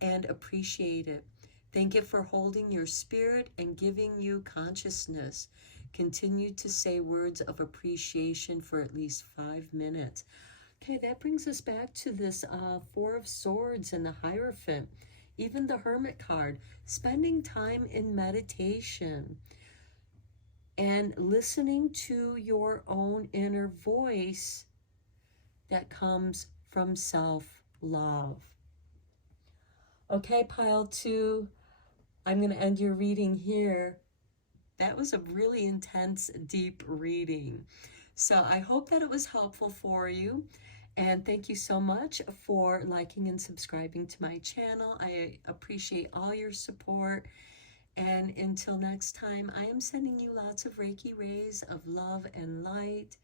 and appreciate it. Thank it for holding your spirit and giving you consciousness. Continue to say words of appreciation for at least 5 minutes. Okay, that brings us back to this Four of Swords and the Hierophant, even the Hermit card, spending time in meditation and listening to your own inner voice that comes from self-love. Okay, pile 2, I'm going to end your reading here. That was a really intense, deep reading. So I hope that it was helpful for you. And thank you so much for liking and subscribing to my channel. I appreciate all your support. And until next time, I am sending you lots of Reiki rays of love and light.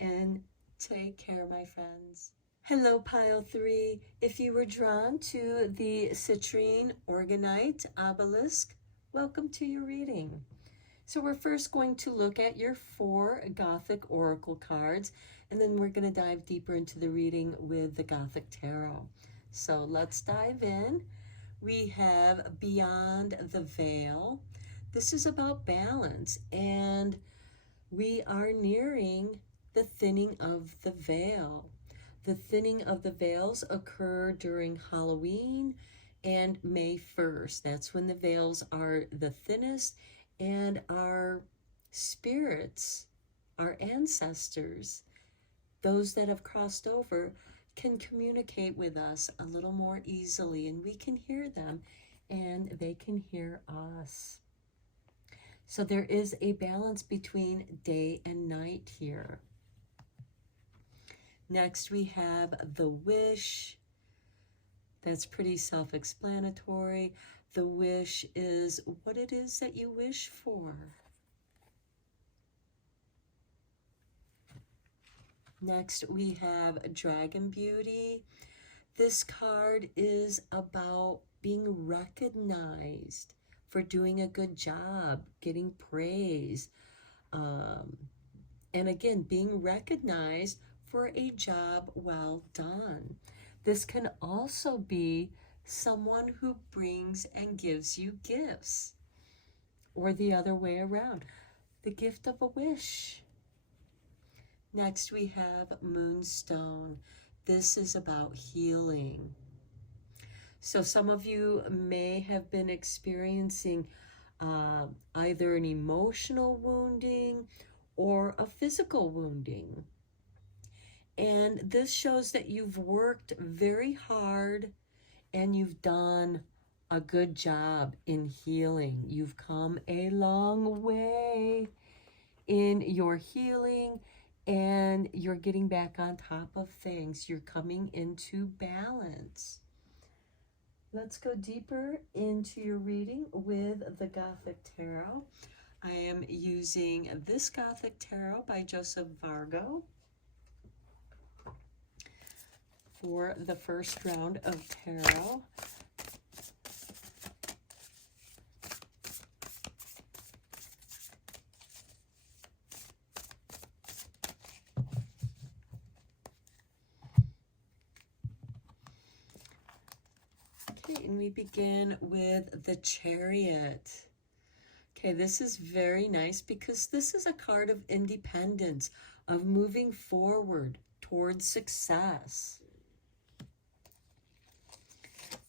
And take care, my friends. Hello, pile 3. If you were drawn to the citrine organite obelisk, welcome to your reading. So we're first going to look at your 4 Gothic oracle cards, and then we're going to dive deeper into the reading with the Gothic tarot. So let's dive in. We have Beyond the Veil. This is about balance, and we are nearing the thinning of the veil. The thinning of the veils occur during Halloween and May 1st. That's when the veils are the thinnest, and our spirits, our ancestors, those that have crossed over, can communicate with us a little more easily, and we can hear them and they can hear us. So there is a balance between day and night here. Next, we have the wish. That's pretty self-explanatory. The wish is what it is that you wish for. Next, we have Dragon Beauty. This card is about being recognized for doing a good job, getting praise, and again, being recognized for a job well done. This can also be someone who brings and gives you gifts, or the other way around, the gift of a wish. Next, we have Moonstone. This is about healing. So some of you may have been experiencing either an emotional wounding or a physical wounding. And this shows that you've worked very hard and you've done a good job in healing. You've come a long way in your healing, and you're getting back on top of things. You're coming into balance. Let's go deeper into your reading with the Gothic Tarot. I am using this Gothic Tarot by Joseph Vargo for the first round of tarot. Okay, and we begin with the Chariot. Okay, this is very nice because this is a card of independence, of moving forward towards success.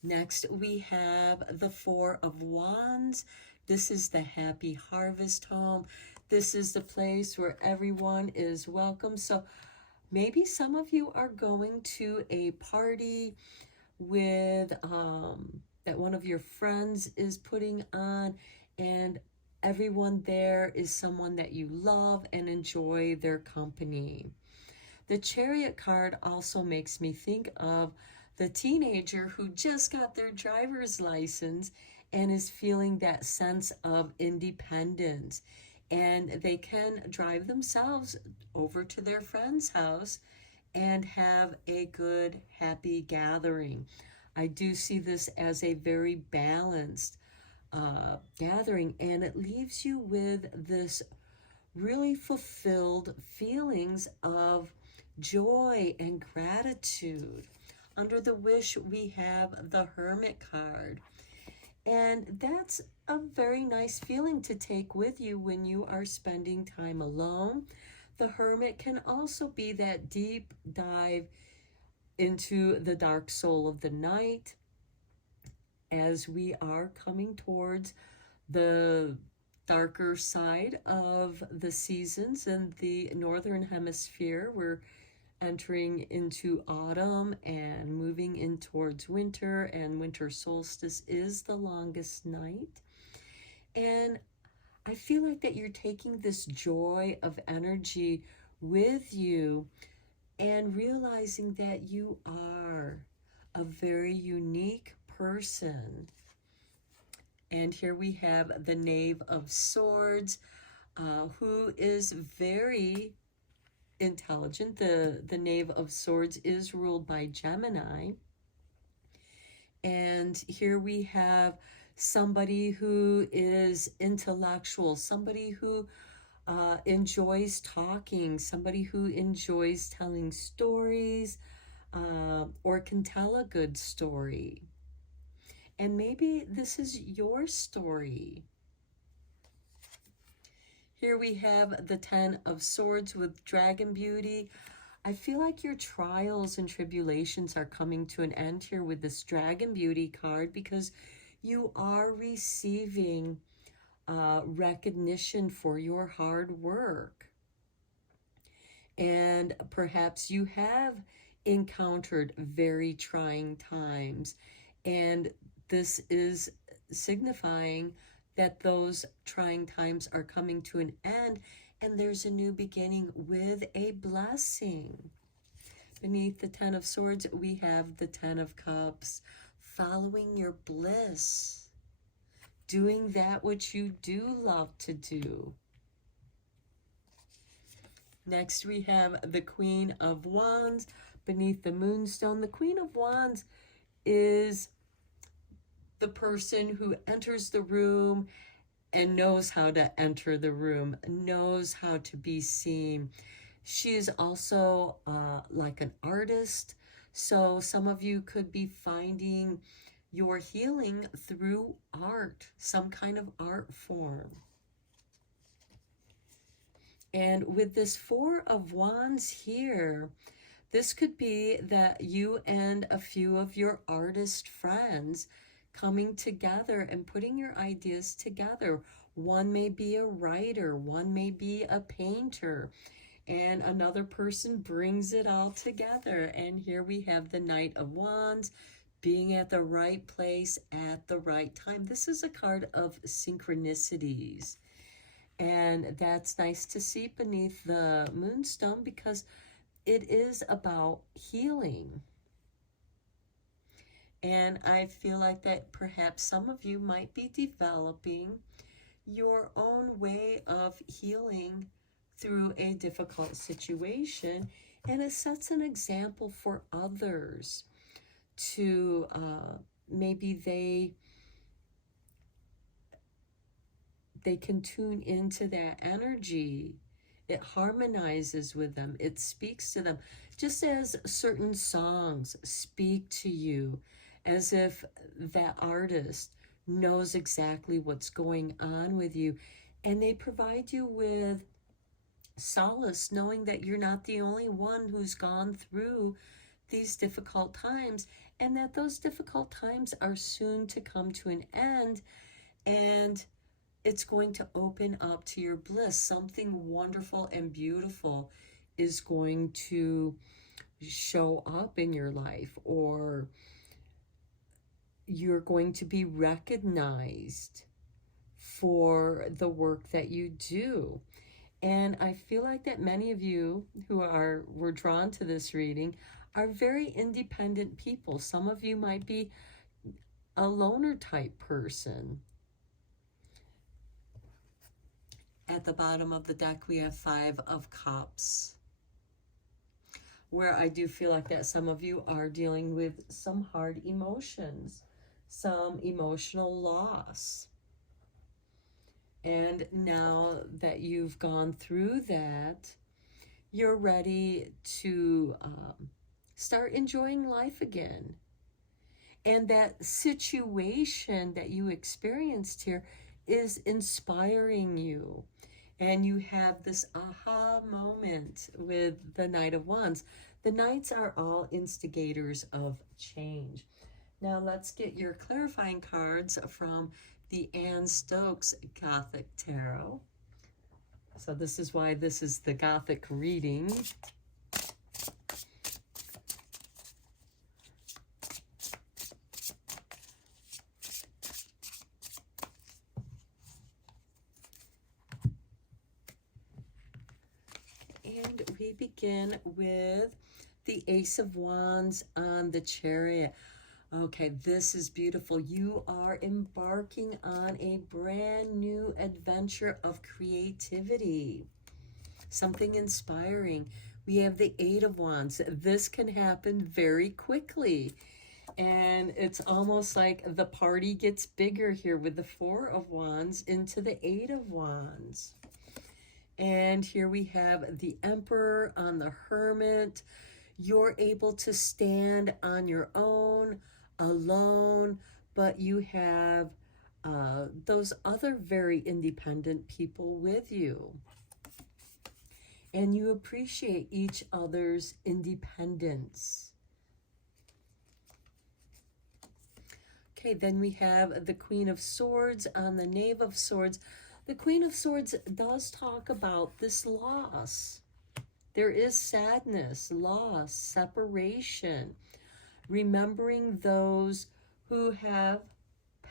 Next, we have the Four of Wands. This is the happy harvest home. This is the place where everyone is welcome. So maybe some of you are going to a party with that one of your friends is putting on, and everyone there is someone that you love and enjoy their company. The Chariot card also makes me think of the teenager who just got their driver's license and is feeling that sense of independence. And they can drive themselves over to their friend's house and have a good, happy gathering. I do see this as a very balanced gathering, and it leaves you with this really fulfilled feelings of joy and gratitude. Under the wish, we have the Hermit card. And that's a very nice feeling to take with you when you are spending time alone. The Hermit can also be that deep dive into the dark soul of the night as we are coming towards the darker side of the seasons in the northern hemisphere. We're entering into autumn and moving in towards winter, and winter solstice is the longest night. And I feel like that you're taking this joy of energy with you and realizing that you are a very unique person. And here we have the Knave of Swords, who is very intelligent. The Knave of Swords is ruled by Gemini. And here we have somebody who is intellectual, somebody who enjoys talking, somebody who enjoys telling stories, or can tell a good story. And maybe this is your story. Here we have the Ten of Swords with Dragon Beauty. I feel like your trials and tribulations are coming to an end here with this Dragon Beauty card, because you are receiving recognition for your hard work. And perhaps you have encountered very trying times, and this is signifying that those trying times are coming to an end and there's a new beginning with a blessing. Beneath the Ten of Swords, we have the Ten of Cups, following your bliss, doing that which you do love to do. Next, we have the Queen of Wands beneath the Moonstone. The Queen of Wands is the person who enters the room and knows how to enter the room, knows how to be seen. She is also like an artist. So some of you could be finding your healing through art, some kind of art form. And with this Four of Wands here, this could be that you and a few of your artist friends coming together and putting your ideas together. One may be a writer, one may be a painter, and another person brings it all together. And here we have the Knight of Wands, being at the right place at the right time. This is a card of synchronicities. And that's nice to see beneath the Moonstone because it is about healing. And I feel like that perhaps some of you might be developing your own way of healing through a difficult situation. And it sets an example for others to maybe they can tune into that energy. It harmonizes with them. It speaks to them. Just as certain songs speak to you, as if that artist knows exactly what's going on with you. And they provide you with solace, knowing that you're not the only one who's gone through these difficult times, and that those difficult times are soon to come to an end, and it's going to open up to your bliss. Something wonderful and beautiful is going to show up in your life, or you're going to be recognized for the work that you do. And I feel like that many of you who were drawn to this reading are very independent people. Some of you might be a loner type person. At the bottom of the deck, we have Five of Cups, where I do feel like that some of you are dealing with some hard emotions, some emotional loss. And now that you've gone through that, you're ready to start enjoying life again. And that situation that you experienced here is inspiring you. And you have this aha moment with the Knight of Wands. The Knights are all instigators of change. Now let's get your clarifying cards from the Anne Stokes Gothic Tarot. So this is why this is the Gothic reading. And we begin with the Ace of Wands on the Chariot. Okay, this is beautiful. You are embarking on a brand new adventure of creativity. Something inspiring. We have the Eight of Wands. This can happen very quickly. And it's almost like the party gets bigger here with the Four of Wands into the Eight of Wands. And here we have the Emperor on the Hermit. You're able to stand on your own, alone, but you have those other very independent people with you. And you appreciate each other's independence. Okay, then we have the Queen of Swords on the Knave of Swords. The Queen of Swords does talk about this loss. There is sadness, loss, separation, remembering those who have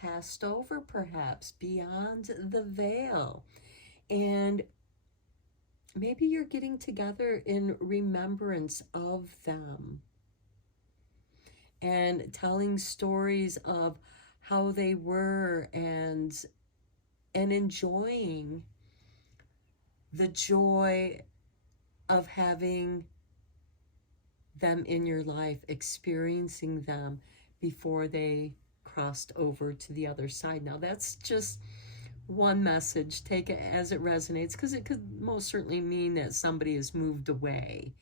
passed over, perhaps beyond the veil. And maybe you're getting together in remembrance of them and telling stories of how they were, and enjoying the joy of having them in your life, experiencing them before they crossed over to the other side. Now, that's just one message. Take it as it resonates, because it could most certainly mean that somebody has moved away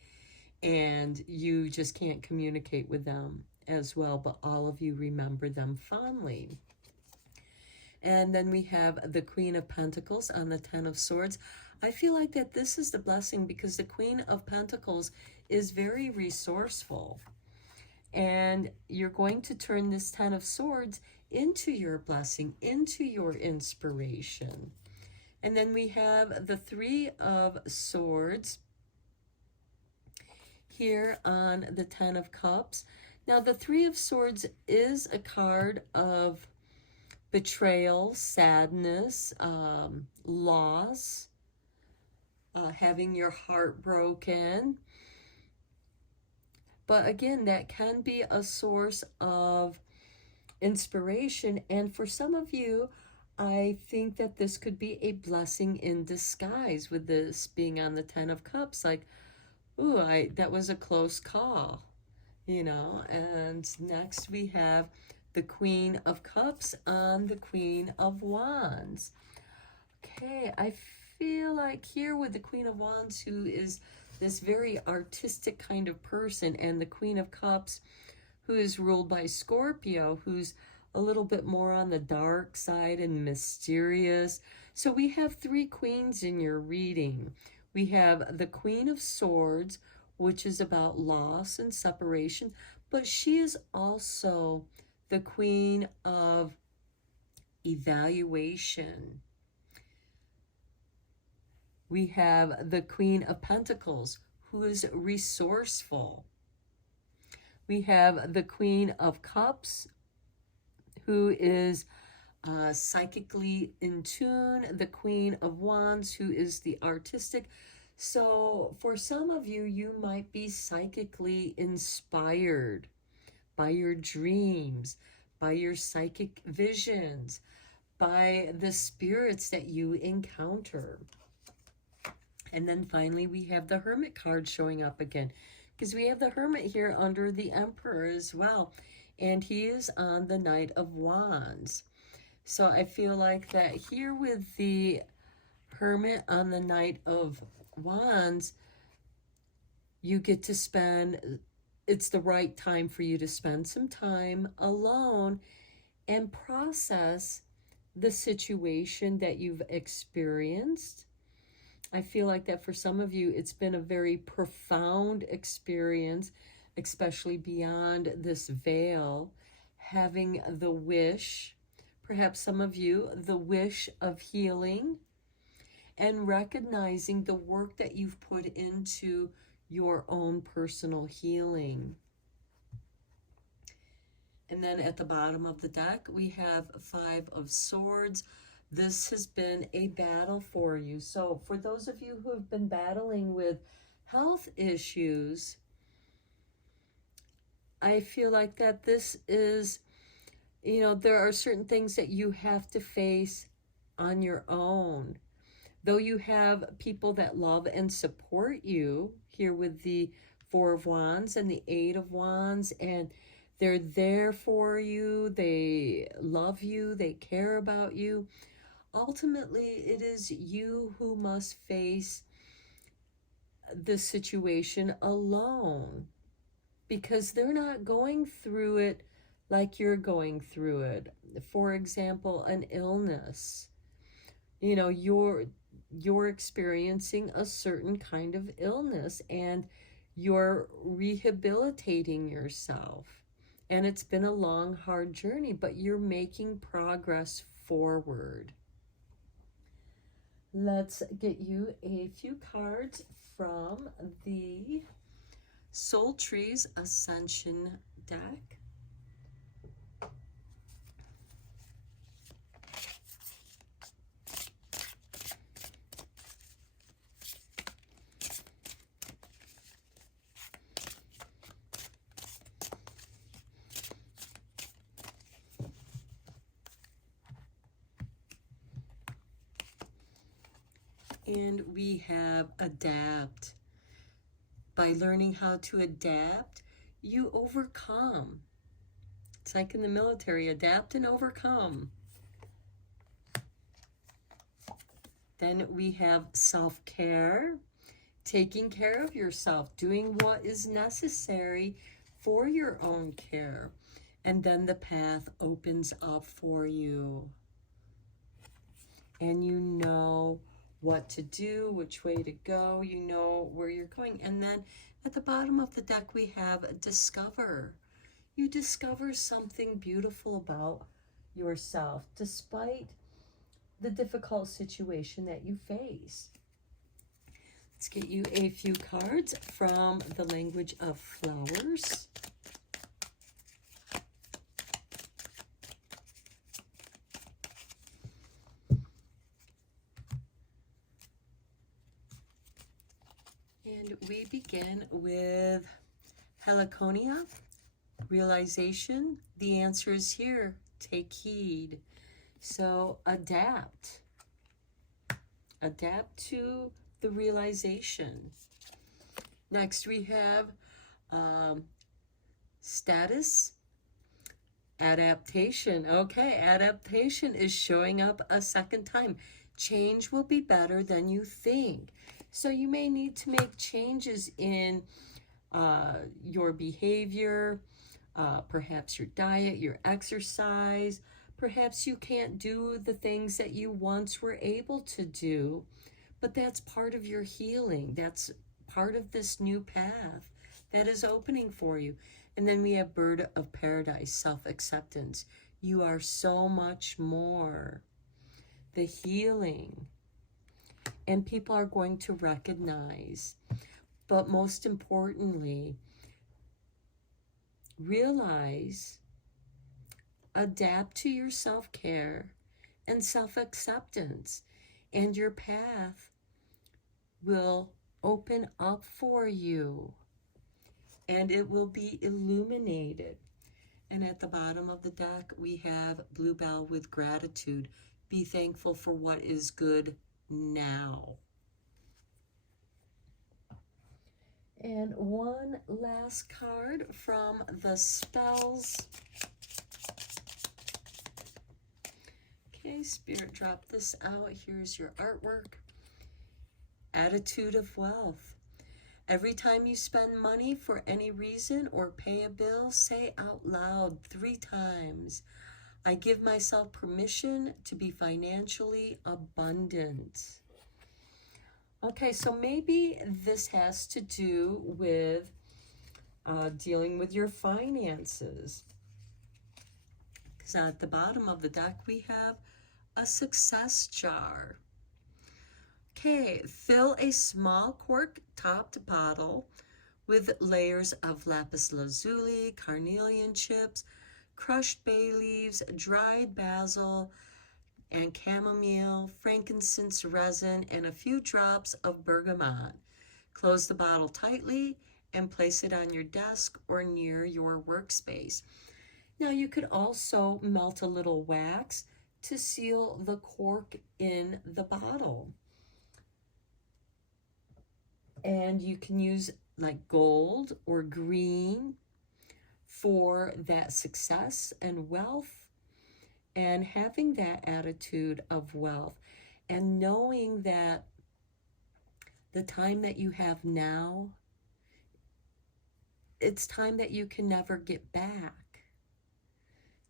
and you just can't communicate with them as well, but all of you remember them fondly. And then we have the Queen of Pentacles on the Ten of Swords. I feel like that this is the blessing, because the Queen of Pentacles is very resourceful. And you're going to turn this Ten of Swords into your blessing, into your inspiration. And then we have the Three of Swords here on the Ten of Cups. Now, the Three of Swords is a card of betrayal, sadness, loss, having your heart broken. But again, that can be a source of inspiration. And for some of you, I think that this could be a blessing in disguise, with this being on the Ten of Cups. Like, ooh, that was a close call, you know. And next we have the Queen of Cups on the Queen of Wands. Okay, I feel like here with the Queen of Wands, who is this very artistic kind of person, and the Queen of Cups, who is ruled by Scorpio, who's a little bit more on the dark side and mysterious. So we have three queens in your reading. We have the Queen of Swords, which is about loss and separation, but she is also the Queen of evaluation. We have the Queen of Pentacles, who is resourceful. We have the Queen of Cups, who is psychically in tune. The Queen of Wands, who is the artistic. So for some of you, you might be psychically inspired by your dreams, by your psychic visions, by the spirits that you encounter. And then finally, we have the Hermit card showing up again, because we have the Hermit here under the Emperor as well. And he is on the Knight of Wands. So I feel like that here with the Hermit on the Knight of Wands, you get to spend, it's the right time for you to spend some time alone and process the situation that you've experienced. I feel like that for some of you, it's been a very profound experience, especially beyond this veil, having the wish, perhaps some of you, the wish of healing, and recognizing the work that you've put into your own personal healing. And then at the bottom of the deck, we have Five of Swords. This has been a battle for you. So for those of you who have been battling with health issues, I feel like that this is, you know, there are certain things that you have to face on your own. Though you have people that love and support you, here with the Four of Wands and the Eight of Wands, and they're there for you, they love you, they care about you. Ultimately, it is you who must face the situation alone, because they're not going through it like you're going through it. For example, an illness. You know, you're experiencing a certain kind of illness and you're rehabilitating yourself. And it's been a long, hard journey, but you're making progress forward. Let's get you a few cards from the Soul Trees Ascension deck. And we have adapt. By learning how to adapt, you overcome. It's like in the military, adapt and overcome. Then we have self-care, taking care of yourself, doing what is necessary for your own care. And then the path opens up for you. And you know what to do, which way to go, you know where you're going. And then at the bottom of the deck, we have discover. You discover something beautiful about yourself, despite the difficult situation that you face. Let's get you a few cards from the language of flowers. And we begin with Heliconia, realization. The answer is here. Take heed. So adapt. Adapt to the realization. Next we have status, adaptation. Okay, adaptation is showing up a second time. Change will be better than you think. So you may need to make changes in your behavior, perhaps your diet, your exercise. Perhaps you can't do the things that you once were able to do, but that's part of your healing. That's part of this new path that is opening for you. And then we have bird of paradise, self-acceptance. You are so much more. The healing. And people are going to recognize. But most importantly, realize, adapt to your self-care and self-acceptance, and your path will open up for you, and it will be illuminated. And at the bottom of the deck, we have Bluebell with gratitude. Be thankful for what is good now. And one last card from the spells. Okay, Spirit, drop this out. Here's your artwork. Attitude of wealth. Every time you spend money for any reason or pay a bill, say out loud 3 times, I give myself permission to be financially abundant. Okay, so maybe this has to do with dealing with your finances. Because at the bottom of the deck, we have a success jar. Okay, fill a small cork-topped bottle with layers of lapis lazuli, carnelian chips, crushed bay leaves, dried basil, and chamomile, frankincense resin, and a few drops of bergamot. Close the bottle tightly and place it on your desk or near your workspace. Now you could also melt a little wax to seal the cork in the bottle. And you can use like gold or green for that success and wealth, and having that attitude of wealth and knowing that the time that you have now, it's time that you can never get back.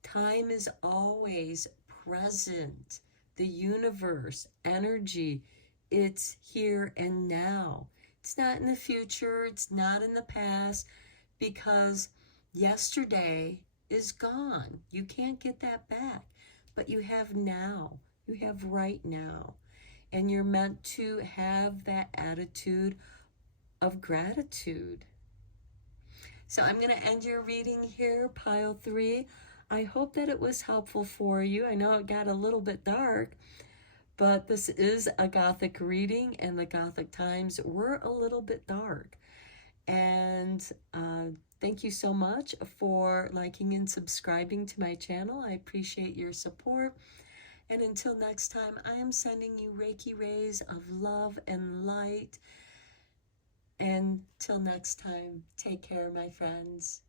Time is always present. The universe, energy, it's here and now. It's not in the future, it's not in the past, because yesterday is gone. You can't get that back, but you have now. You have right now. And you're meant to have that attitude of gratitude. So I'm going to end your reading here, pile 3. I hope that it was helpful for you. I know it got a little bit dark, but this is a Gothic reading, and the Gothic times were a little bit dark. And thank you so much for liking and subscribing to my channel. I appreciate your support. And until next time, I am sending you Reiki rays of love and light. And till next time, take care, my friends.